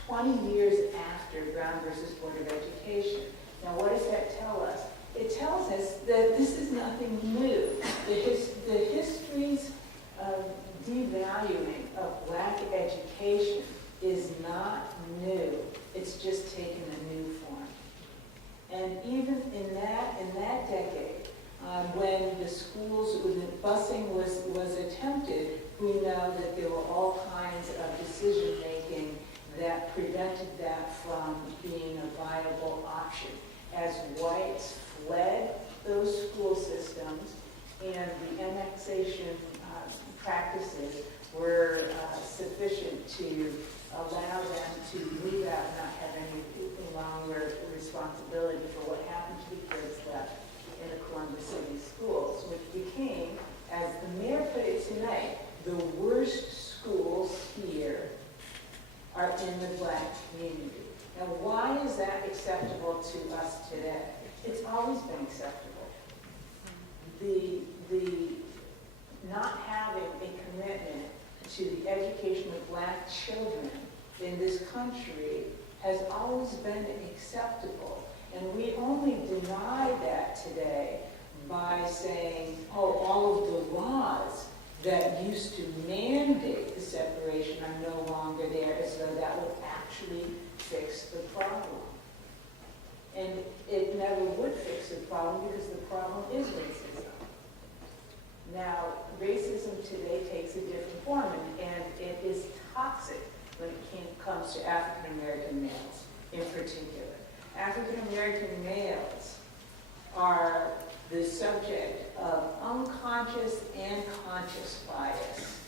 20 years after Brown versus Board of Education. Now, what does that tell us? It tells us that this is nothing new. The histories of devaluing of black education is not new. It's just taken a new form. And even in that decade, when the schools, when the busing was attempted, we know that there were all kinds of decision-making that prevented that from being a viable option. As whites fled those school systems and the annexation practices were sufficient to allow them to move out and not have any longer responsibility for what happened to the kids left in the Columbus City schools, which became, as the mayor put it tonight, the worst schools here are in the black community. Now, why is that acceptable to us today? It's always been acceptable. The not having a commitment to the education of black children in this country has always been acceptable. And we only deny that today by saying, oh, all of the laws that used to mandate the separation are no longer there, as though that would actually fix the problem. And it never would fix the problem because the problem is racism. Now, racism today takes a different form, and it is toxic when it comes to African American males in particular. African American males are the subject of unconscious and conscious bias.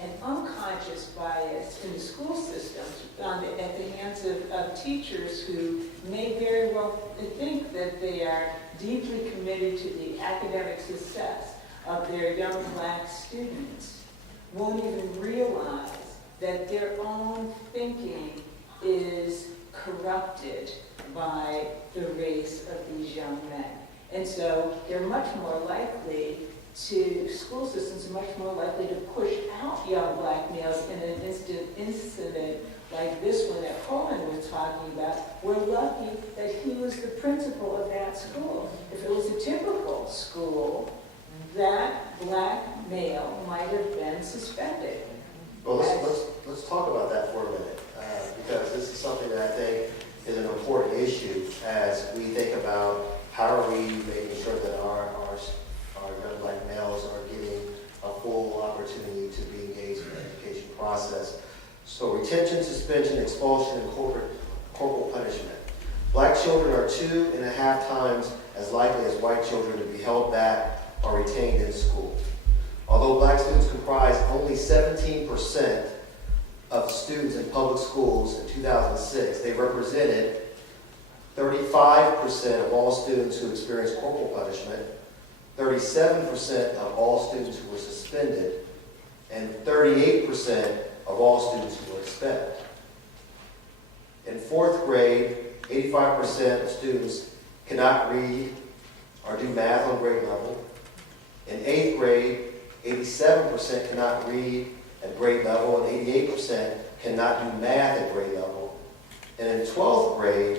And unconscious bias in the school system at the hands of teachers who may very well think that they are deeply committed to the academic success of their young black students won't even realize that their own thinking is corrupted by the race of these young men. And so they're much more likely school systems are much more likely to push out young black males in an incident like this one that Coleman was talking about. We're lucky that he was the principal of that school. If it was a typical school, that black male might have been suspended. Well, let's talk about that for a minute, because this is something that I think is an important issue as we think about how are we making sure that our young black males are getting a full opportunity to be engaged in the education process. So retention, suspension, expulsion, and corporal punishment. Black children are 2.5 times as likely as white children to be held back or retained in school. Although black students comprise only 17% of students in public schools in 2006, they represented 35% of all students who experienced corporal punishment, 37% of all students who were suspended, and 38% of all students who were expelled. In 4th grade, 85% of students cannot read or do math on grade level. In 8th grade, 87% cannot read at grade level, and 88% cannot do math at grade level. And in 12th grade,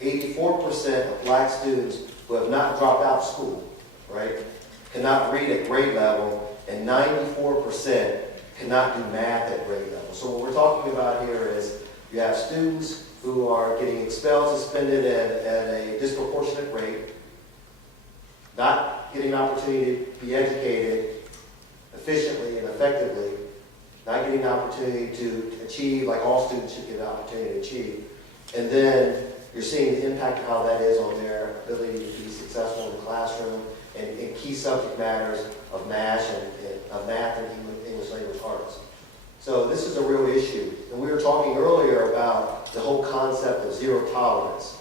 84% of black students who have not dropped out of school, right, cannot read at grade level, and 94% cannot do math at grade level. So what we're talking about here is you have students who are getting expelled, suspended at a disproportionate rate, not getting an opportunity to be educated efficiently and effectively, not getting an opportunity to achieve like all students should get an opportunity to achieve. And then you're seeing the impact of how that is on their ability to be successful in the classroom and in key subject matters of math and English language arts. So tolerance.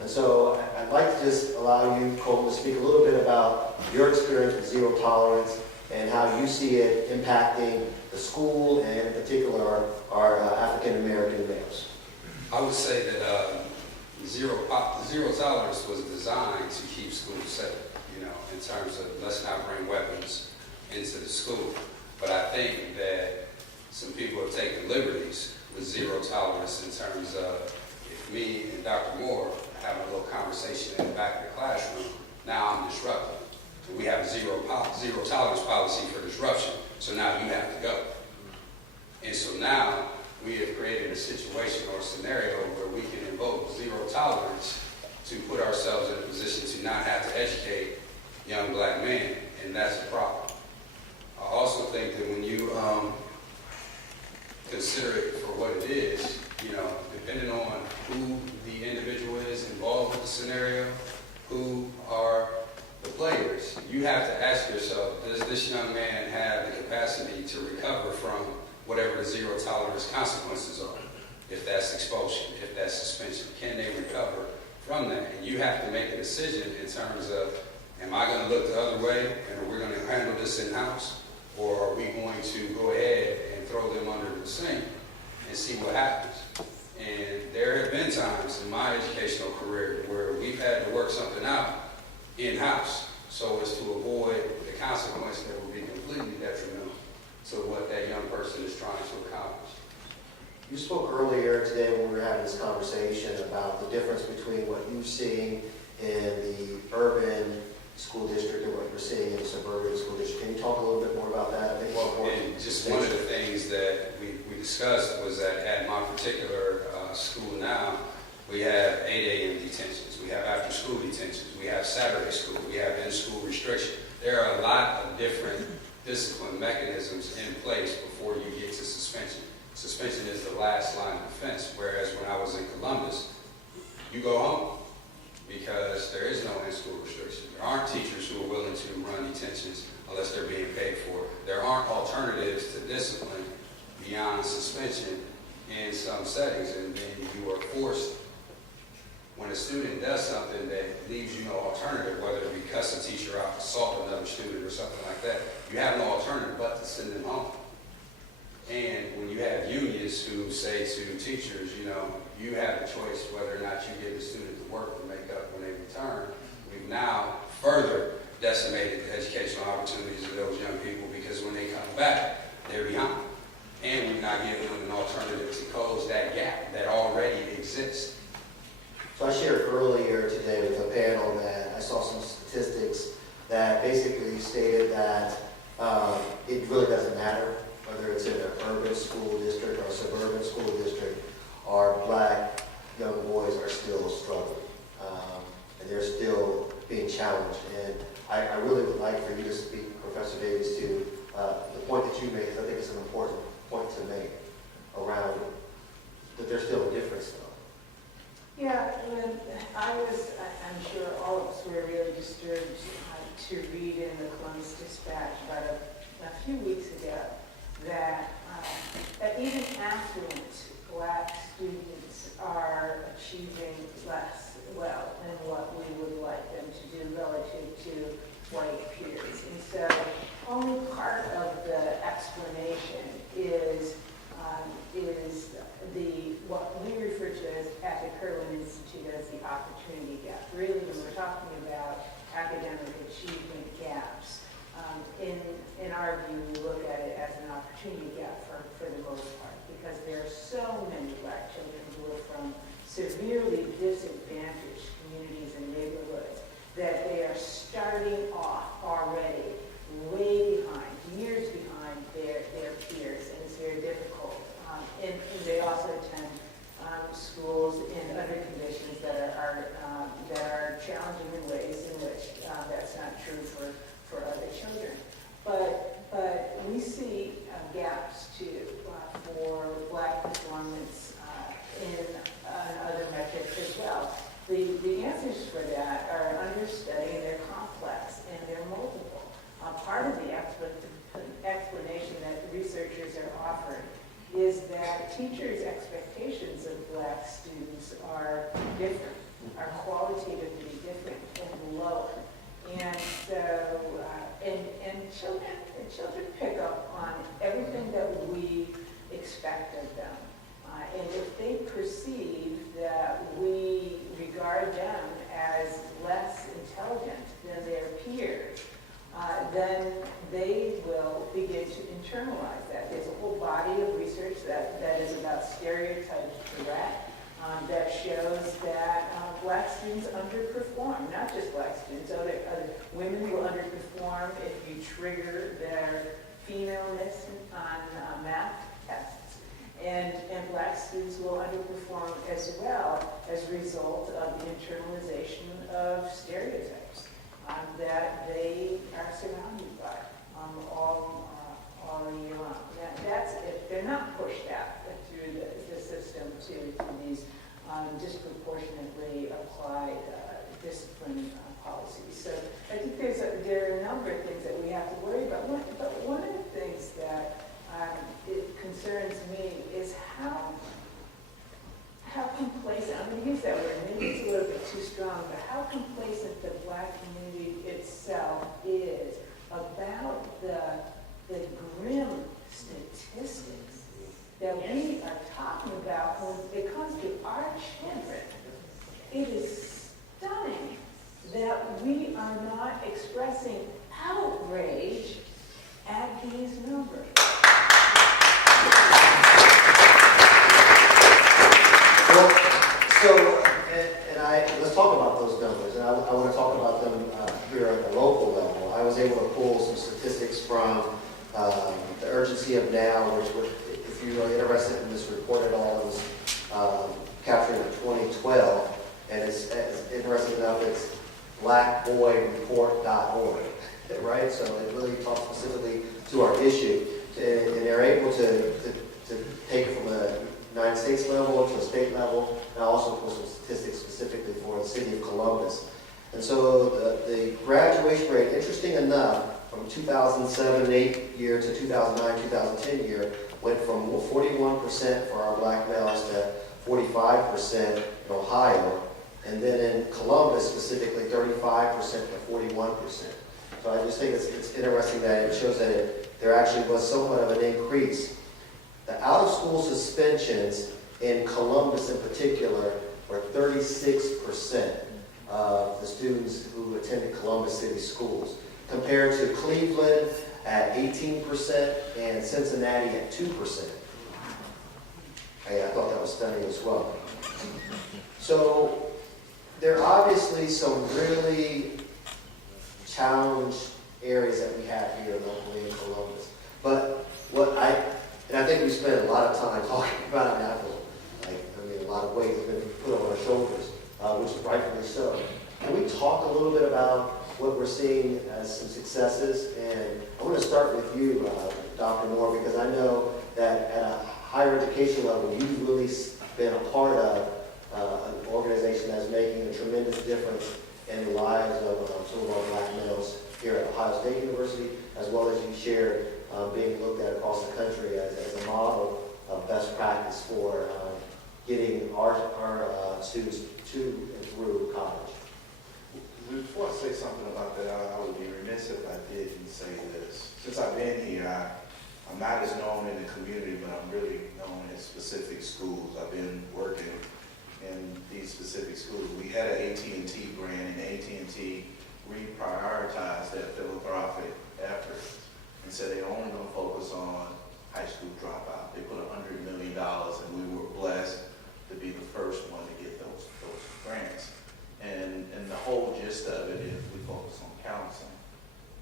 And so I'd like to just allow you, Colton, to speak a little bit about your experience with zero tolerance and how you see it impacting the school and in particular our African American males. I would say that zero tolerance was designed to keep schools safe, in terms of let's not bring weapons into the school. But I think that some people have taken liberties with zero tolerance in terms of if me and Dr. Moore have a little conversation in the back of the classroom, now I'm disrupting. We have a zero tolerance policy for disruption, so now you have to go. And so now we have created a situation or a scenario where we can invoke zero tolerance to put ourselves in a position to not have to educate young black men, and that's a problem. I also think that when you consider it for what it is, depending on who the individual is involved with the scenario, who are the players, you have to ask yourself, does this young man have the capacity to recover from whatever the zero tolerance consequences are? If that's expulsion, if that's suspension, can they recover from that? And you have to make a decision in terms of, am I going to look the other way and we're going to handle this in-house? Or are we going to go ahead and throw them under the sink and see what happens? And there have been times in my educational career where we've had to work something out in-house so as to avoid the consequence that would be completely detrimental to what that young person is trying to accomplish. You spoke earlier today when we were having this conversation about the difference between what you've seen in the urban school district and what you're seeing in the suburban school district. Can you talk a little bit more about that? I think more important. And just one of the things that we discussed was that at my particular school now, we have 8 a.m. detentions, we have after-school detentions, we have Saturday school, we have in-school restriction. There are a lot of different discipline mechanisms in place before you get to suspension. Suspension is the last line of defense, whereas when I was in Columbus, you go home because there is no in-school restriction. There aren't teachers who are willing to run detentions unless they're being paid for. There aren't alternatives to discipline beyond suspension in some settings, and then you are forced, when a student does something that leaves you no alternative, whether it be cuss a teacher out, assault another student or something like that, you have no alternative but to send them home. And when you have unions who say to teachers, you have the choice whether or not you give the student the work to make up when they return, we've now further decimated the educational opportunities of those young people because when they come back, they're behind. And we've not given them an alternative to close that gap that already exists. So I shared earlier today with a panel that I saw some statistics that basically stated that it really doesn't matter whether it's in an urban school district or a suburban school district, our black young boys are still struggling. And they're still being challenged. And I really would like for you to speak, Professor Davis, to the point that you made, because I think it's an important point to make around that there's still a difference though. Yeah, and I'm sure all of us were really disturbed to read in the Columbus Dispatch about a few weeks ago that even affluent black students are achieving less well than what we would like them to do relative to white peers. And so only part of the explanation is what we refer to as at the Kirwan Institute as the opportunity gap. Really, when we're talking about academic achievement gaps, in our view, we look at it as an opportunity gap for the most part, because there are so many black children who are from severely disadvantaged communities and neighborhoods that they are starting off already way behind, years behind their peers, and it's very difficult. And they also attend schools in other conditions that are challenging in ways in which that's not true for other children. But we see gaps too for black performance in other metrics as well. The answers for that are understudy, and they're complex, and they're multiple. Part of the explanation that researchers are offering is that teachers' expectations of black students are different, are qualitatively different and lower. And so, children pick up on everything that we expect of them. And if they perceive that we regard them as less intelligent than their peers, then they will begin to internalize that. There's a whole body of research that is about stereotype threat that shows that black students underperform, not just black students, other women will underperform if you trigger their femaleness on math tests. And black students will underperform as well as a result of the internalization of stereotypes that they are surrounded by all year long. That's if they're not pushed out through the system to these disproportionately applied discipline policies. So I think there are a number of things that we have to worry about. But one of the things that it concerns me is how complacent, I'm going to use that word, maybe it's a little bit too strong, but how complacent the black community itself is about the grim statistics that we are talking about when it comes to our children. It is stunning that we are not expressing outrage at these numbers. Let's talk about those numbers, and I want to talk about them here at the local level. I was able to pull some statistics from the urgency of now, which if you are interested in this report at all, it was captured in 2012, and it's interesting enough, it's blackboyreport.org, right? So it really talks specifically to our issue, and they're able to take it from a United States level to a state level, and I also pull some statistics specifically for the city of Columbus. And so the graduation rate, interesting enough, from 2007-8 year to 2009-2010 year, went from 41% for our black males to 45% in Ohio, and then in Columbus specifically 35% to 41%. So I just think it's interesting that it shows that there actually was somewhat of an increase. The out-of-school suspensions in Columbus in particular were 36% of the students who attended Columbus City schools, compared to Cleveland at 18% and Cincinnati at 2%. Hey, I thought that was stunning as well. So there are obviously some really challenged areas that we have here locally in Columbus. But I think we spent a lot of time talking about it now. A lot of weight has been put on our shoulders, which is rightfully so. Can we talk a little bit about what we're seeing as some successes? And I want to start with you, Dr. Moore, because I know that at a higher education level, you've really been a part of an organization that's making a tremendous difference in the lives of some of our black males here at Ohio State University, as well as you shared being looked at across the country as a model of best practice for getting our students to and through college. Before I say something about that, I would be remiss if I didn't say this. Since I've been here, I'm not as known in the community, but I'm really known in specific schools. I've been working in these specific schools. We had an AT&T grant, and AT&T reprioritized their philanthropic efforts and said they're only going to focus on high school dropout. They put $100 million, and we were blessed to be the first one to get those grants. And the whole gist of it is we focus on counseling.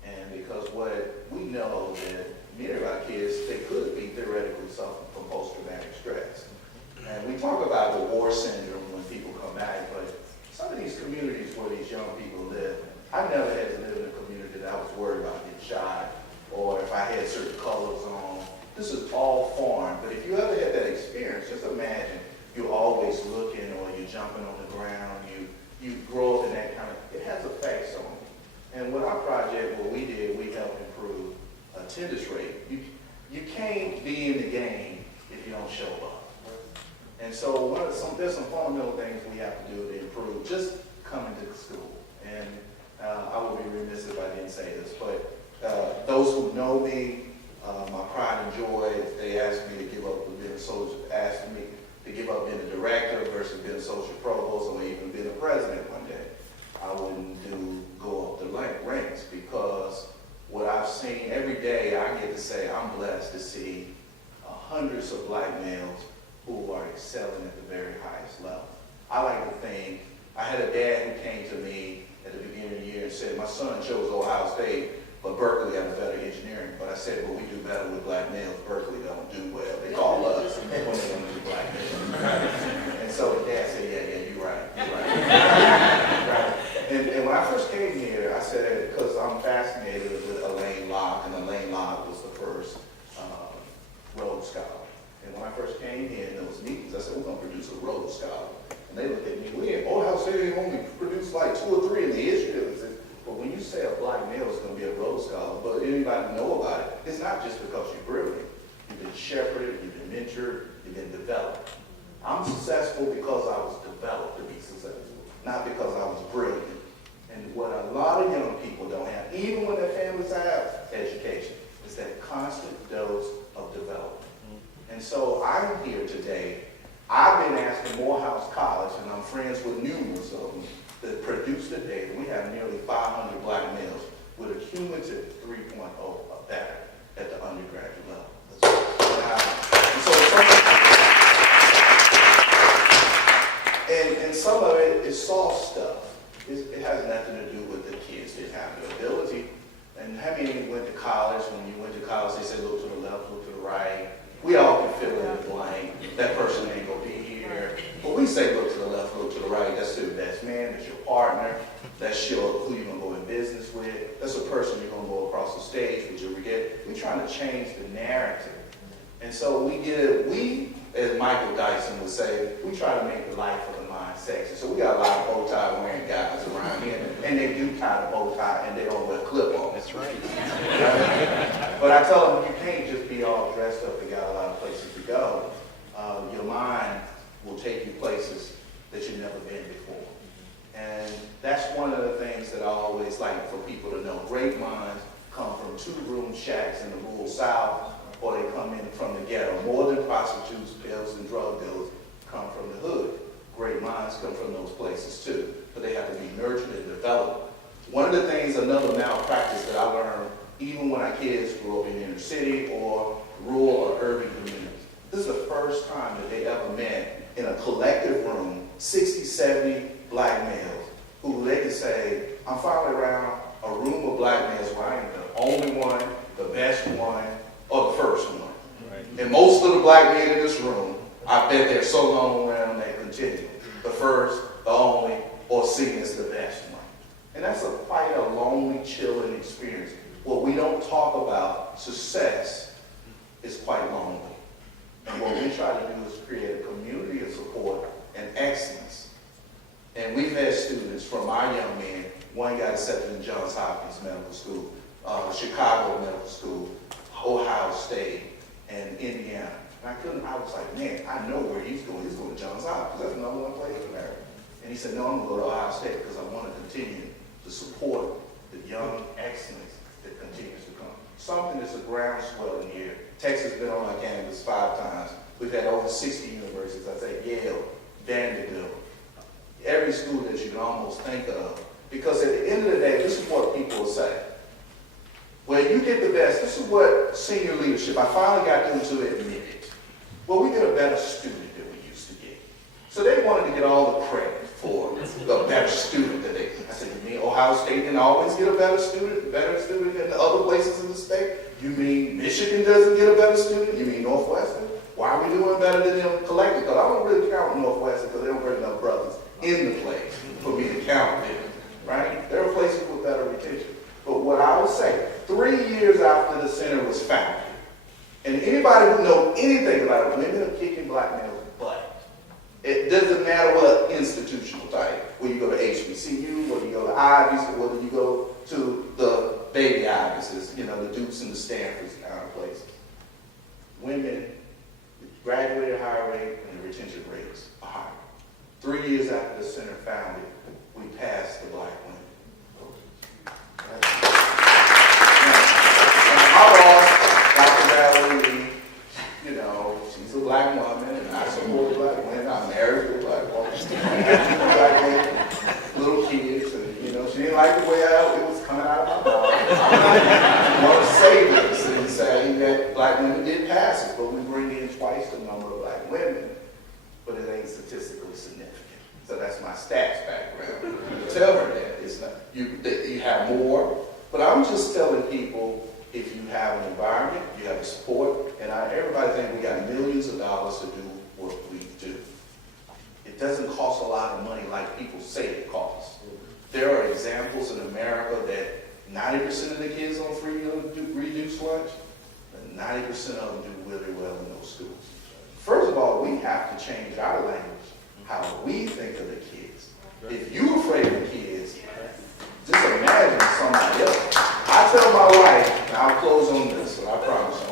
And because what we know that many of our kids, they could be theoretically suffering from post-traumatic stress. And we talk about the war syndrome when people come back, but some of these communities where these young people live, I never had to live in a community that I was worried about getting shot, or if I had certain colors on. This is all foreign, but if you ever had that experience, just imagine you're always looking, or you're jumping on the ground, you grow up in that kind of, it has effects on you. And with our project, what we did, we helped improve attendance rate. You can't be in the game if don't show up. And so there's some fundamental things we have to do to improve just coming to school. And I would be remiss if I didn't say this, but those who know me, my pride and joy, if they ask me to give up being a social, ask me to give up being a director versus being a social provost or even being a president one day, I wouldn't go up the ranks, because what I've seen every day, I get to say I'm blessed to see hundreds of black males who are excelling at the very highest level. I like to think, I had a dad who came to me at the beginning of the year and said, my son chose Ohio State, but Berkeley had a better engineering. But I said, well, we do better with black males. Berkeley don't do well. They call us when they want to do black males. And so the dad said, yeah, you're right. Right. And when I first came here, I said, because I'm fascinated with Elaine Locke, and Elaine Locke was the first Rhodes Scholar. And when I first came here in those meetings, I said, we're going to produce a Rhodes Scholar. And they looked at me, Ohio State only produced like 2 or 3 in the history of it. But when you say a black male is going to be a Rhodes Scholar, but anybody know about it, it's not just because you're brilliant. You've been shepherded, you've been mentored, you've been developed. I'm successful because I was developed to be successful, not because I was brilliant. And what a lot of young people don't have, even when their families have education, is that constant dose of development. And so I'm here today. I've been asked to Morehouse College, and I'm friends with numerous of them, that produce the data. We have nearly 500 black males with a cumulative 3.0 or better at the undergraduate level. And some of it is soft stuff. It has nothing to do with the kids. They have the ability. And how many went to college? When you went to college, they said, look to the left, look to the right. We all can fill in the blank. That person ain't going to be here. But we say look to the left, look to the right. That's your best man, that's your partner. That's who you're going to go in business with. That's a person you're going to go across the stage with. We're trying to change the narrative. And so we, as Michael Dyson would say, we try to make the life of the mind sexy. So we got a lot of bow tie wearing guys around here, and they do tie the bow tie, and they don't wear clip-on. That's right. But I tell them, you can't just be all dressed up and got a lot of places to go. Your mind will take you places that you've never been before. And that's one of the things that I always like for people to know. Great minds come from 2-room shacks in the rural South, or they come in from the ghetto. More than prostitutes, pills, and drug dealers come from the hood. Great minds come from those places too, but they have to be nurtured and developed. One of the things, another malpractice that I learned, even when our kids grew up in the inner city or rural or urban communities, this is the first time that they ever met in a collective room, 60, 70 black males, who they could say, I'm finally around a room of black males where I am the only one, the best one, or the first one. Right. And most of the black men in this room, I bet they're so long around that continuum. The first, the only, or seen as the best one. And that's quite a lonely, chilling experience. What we don't talk about, success, is quite lonely. And what we try to do is create a community of support and excellence. And we've had students from our young men, one got accepted in Johns Hopkins Medical School, Chicago Medical School, Ohio State, and Indiana. And I was like, man, I know where he's going. He's going to Johns Hopkins. That's the #1 place in America. And he said, no, I'm going to go to Ohio State because I want to continue to support the young excellence that continues to come. Something that's a groundswell in here. Texas has been on our campus 5 times. We've had over 60 universities. I say Yale, Vanderbilt, every school that you can almost think of. Because at the end of the day, this is what people will say. Well, you get the best. This is what senior leadership, I finally got them to admit it. Well, we get a better student than we used to get. So they wanted to get all the credit for the better student that they, I said, you mean Ohio State didn't always get a better student than the other places in the state? You mean Michigan doesn't get a better student? You mean Northwestern? Why are we doing better than them collectively? Because I don't really count Northwestern because they don't bring enough brothers in the place for me to count them, right? There are places with better retention. But what I would say, 3 years after the center was founded, and anybody who knows anything about it, women are kicking black males' butt. It doesn't matter what institutional type, whether you go to HBCU, whether you go to Ivy's, or whether you go to the baby Ivy's, the Dukes and the Stanfords kind of places. Women graduate 3 years after the center founded, we passed the black women. My boss, Dr. Valerie, you know, she's a black woman, and I support black women. I'm married to a black woman. Black women, little kids, and you know, she didn't like the way it was coming out of my mouth. I want to say this and say that black women did pass it, but we bring in twice the number of black women, but it ain't statistically significant. So that's my stats background. Tell her that it's not you have more, but I'm just telling people, if you have an environment, you have support, and everybody think we got millions of dollars to do what we do. It doesn't cost a lot of money like people say it costs. There are examples in America that 90% of the kids on free reduced lunch, and 90% of them do really well in those schools. First of all, we have to change our language, how we think of the kids. If you're afraid of the kids, just imagine somebody else. I tell my wife, and I'll close on this, so I promise you.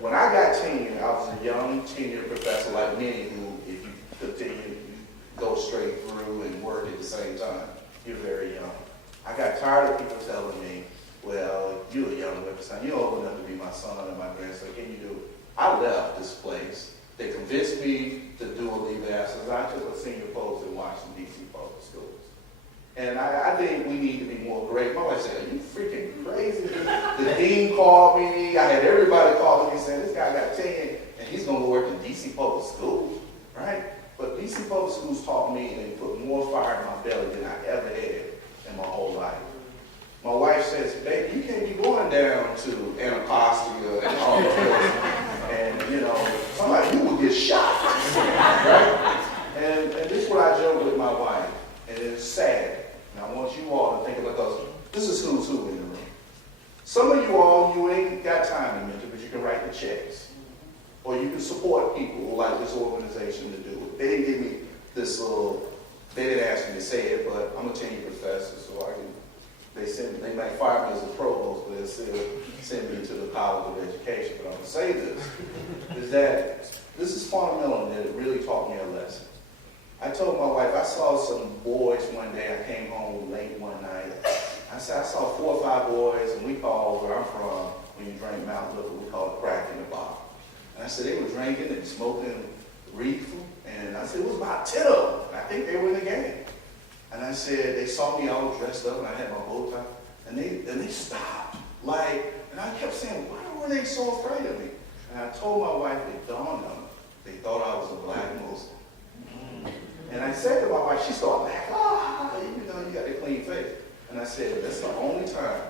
When I got tenure, I was a young tenure professor like many who, if you continue, you go straight through and work at the same time. You're very young. I got tired of people telling me, well, you're a young whippersnapper. You're old enough to be my son and my grandson. Can you do it? I left this place. They convinced me to do a leave of absence. I took a senior post in Washington, D.C. public schools. And I think we need to be more great. My wife said, are you freaking crazy? The dean called me. I had everybody calling me saying, this guy got 10 and he's going to work in D.C. public schools, right? But D.C. public schools taught me and put more fire in my belly than I ever had in my whole life. My wife says, baby, you can't be going down to Anacostia and all of this. And, you know, somebody, you will get shot, right? And this is what I joke with my wife, and it's sad. And I want you all to think about those. This is who's who in the room. Some of you all, you ain't got time to mentor, but you can write the checks. Or you can support people like this organization to do it. They didn't give me this they didn't ask me to say it, but I'm a tenure professor, so I can, they might fire me as a provost, but they'll still send me to the College of Education. But I'm going to say this, is that this is fundamental, and it really taught me a lesson. I told my wife, I saw some boys one day, I came home late one night. I said, I saw 4 or 5 boys, and we call where I'm from, when you drink Mount Liquor, we call it crack in the bottle. And I said, they were drinking and smoking reefer, and I said, it was about 10 of them. And I think they were in the game. And I said, they saw me all dressed up, and I had my bow tie, and they stopped. And I kept saying, why were they so afraid of me? And I told my wife, it dawned on them, they thought I was a black Muslim. And I said to my wife, she started laughing, you know, you got a clean face. And I said, that's the only time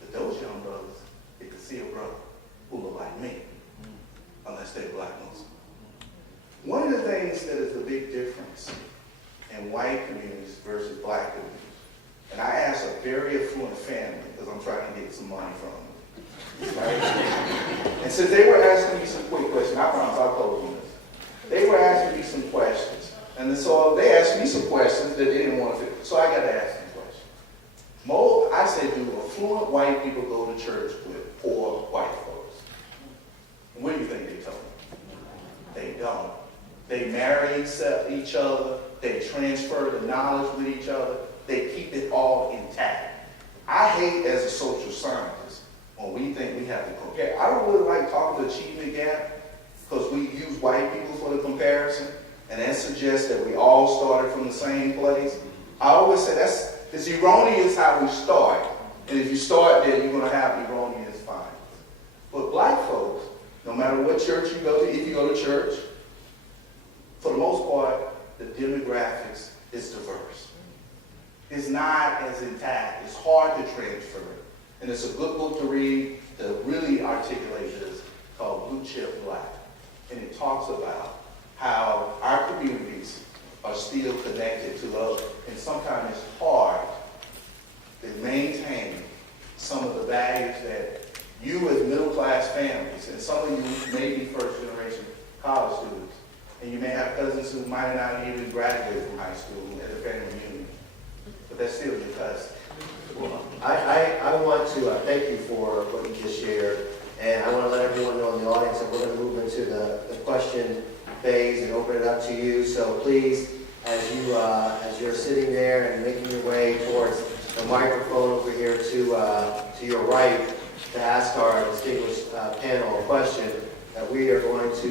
that those young brothers get to see a brother who look like me, unless they're black Muslim. One of the things that is a big difference in white communities versus black communities, and I asked a very affluent family, because I'm trying to get some money from them, right? And since they were asking me some quick questions, I promise I'll close on this. They were asking me some questions. And so they asked me some questions that they didn't want to fit. So I got to ask them questions. I said, do affluent white people go to church with poor white folks? And what do you think they told me? They don't. They marry each other. They transfer the knowledge with each other. They keep it all intact. I hate as a social scientist when we think we have to compare. I don't really like talking the achievement gap because we use white people for the comparison. And that suggests that we all started from the same place. I always say it's erroneous how we start. And if you start there, you're going to have erroneous findings. But black folks, no matter what church you go to, if you go to church, for the most part, the demographics is diverse. It's not as intact. It's hard to transfer it. And it's a good book to read to really articulate this called Blue Chip Black. And it talks about how our communities are still connected to us, and sometimes it's hard to maintain some of the values that you as middle-class families, and some of you may be first-generation college students, and you may have cousins who might not even graduate from high school at a family reunion, but that's still your cousin. Well, I want to thank you for what you just shared, and I want to let everyone know in the audience that we're going to move into the question phase and open it up to you. So please as you're sitting there and making your way towards the microphone over here to your right, to ask our distinguished panel a question, that we are going to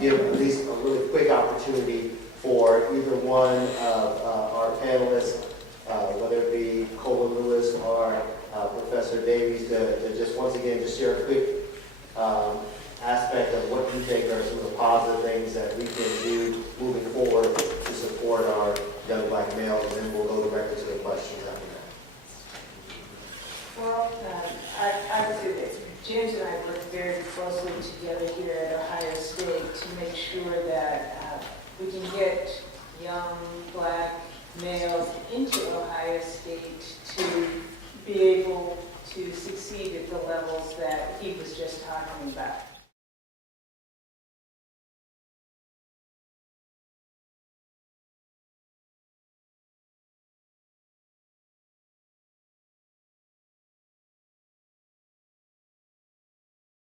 give at least a really quick opportunity for either one of our panelists, whether it be Colin Lewis or Professor Davies, to just once again just share a quick aspect of what you think are some of the positive things that we can do moving forward to support our young black males, and then we'll go directly to the questions after that. Well, I would say that James and I work very closely together here at Ohio State to make sure that we can get young black males into Ohio State to be able to succeed at the levels that he was just talking about.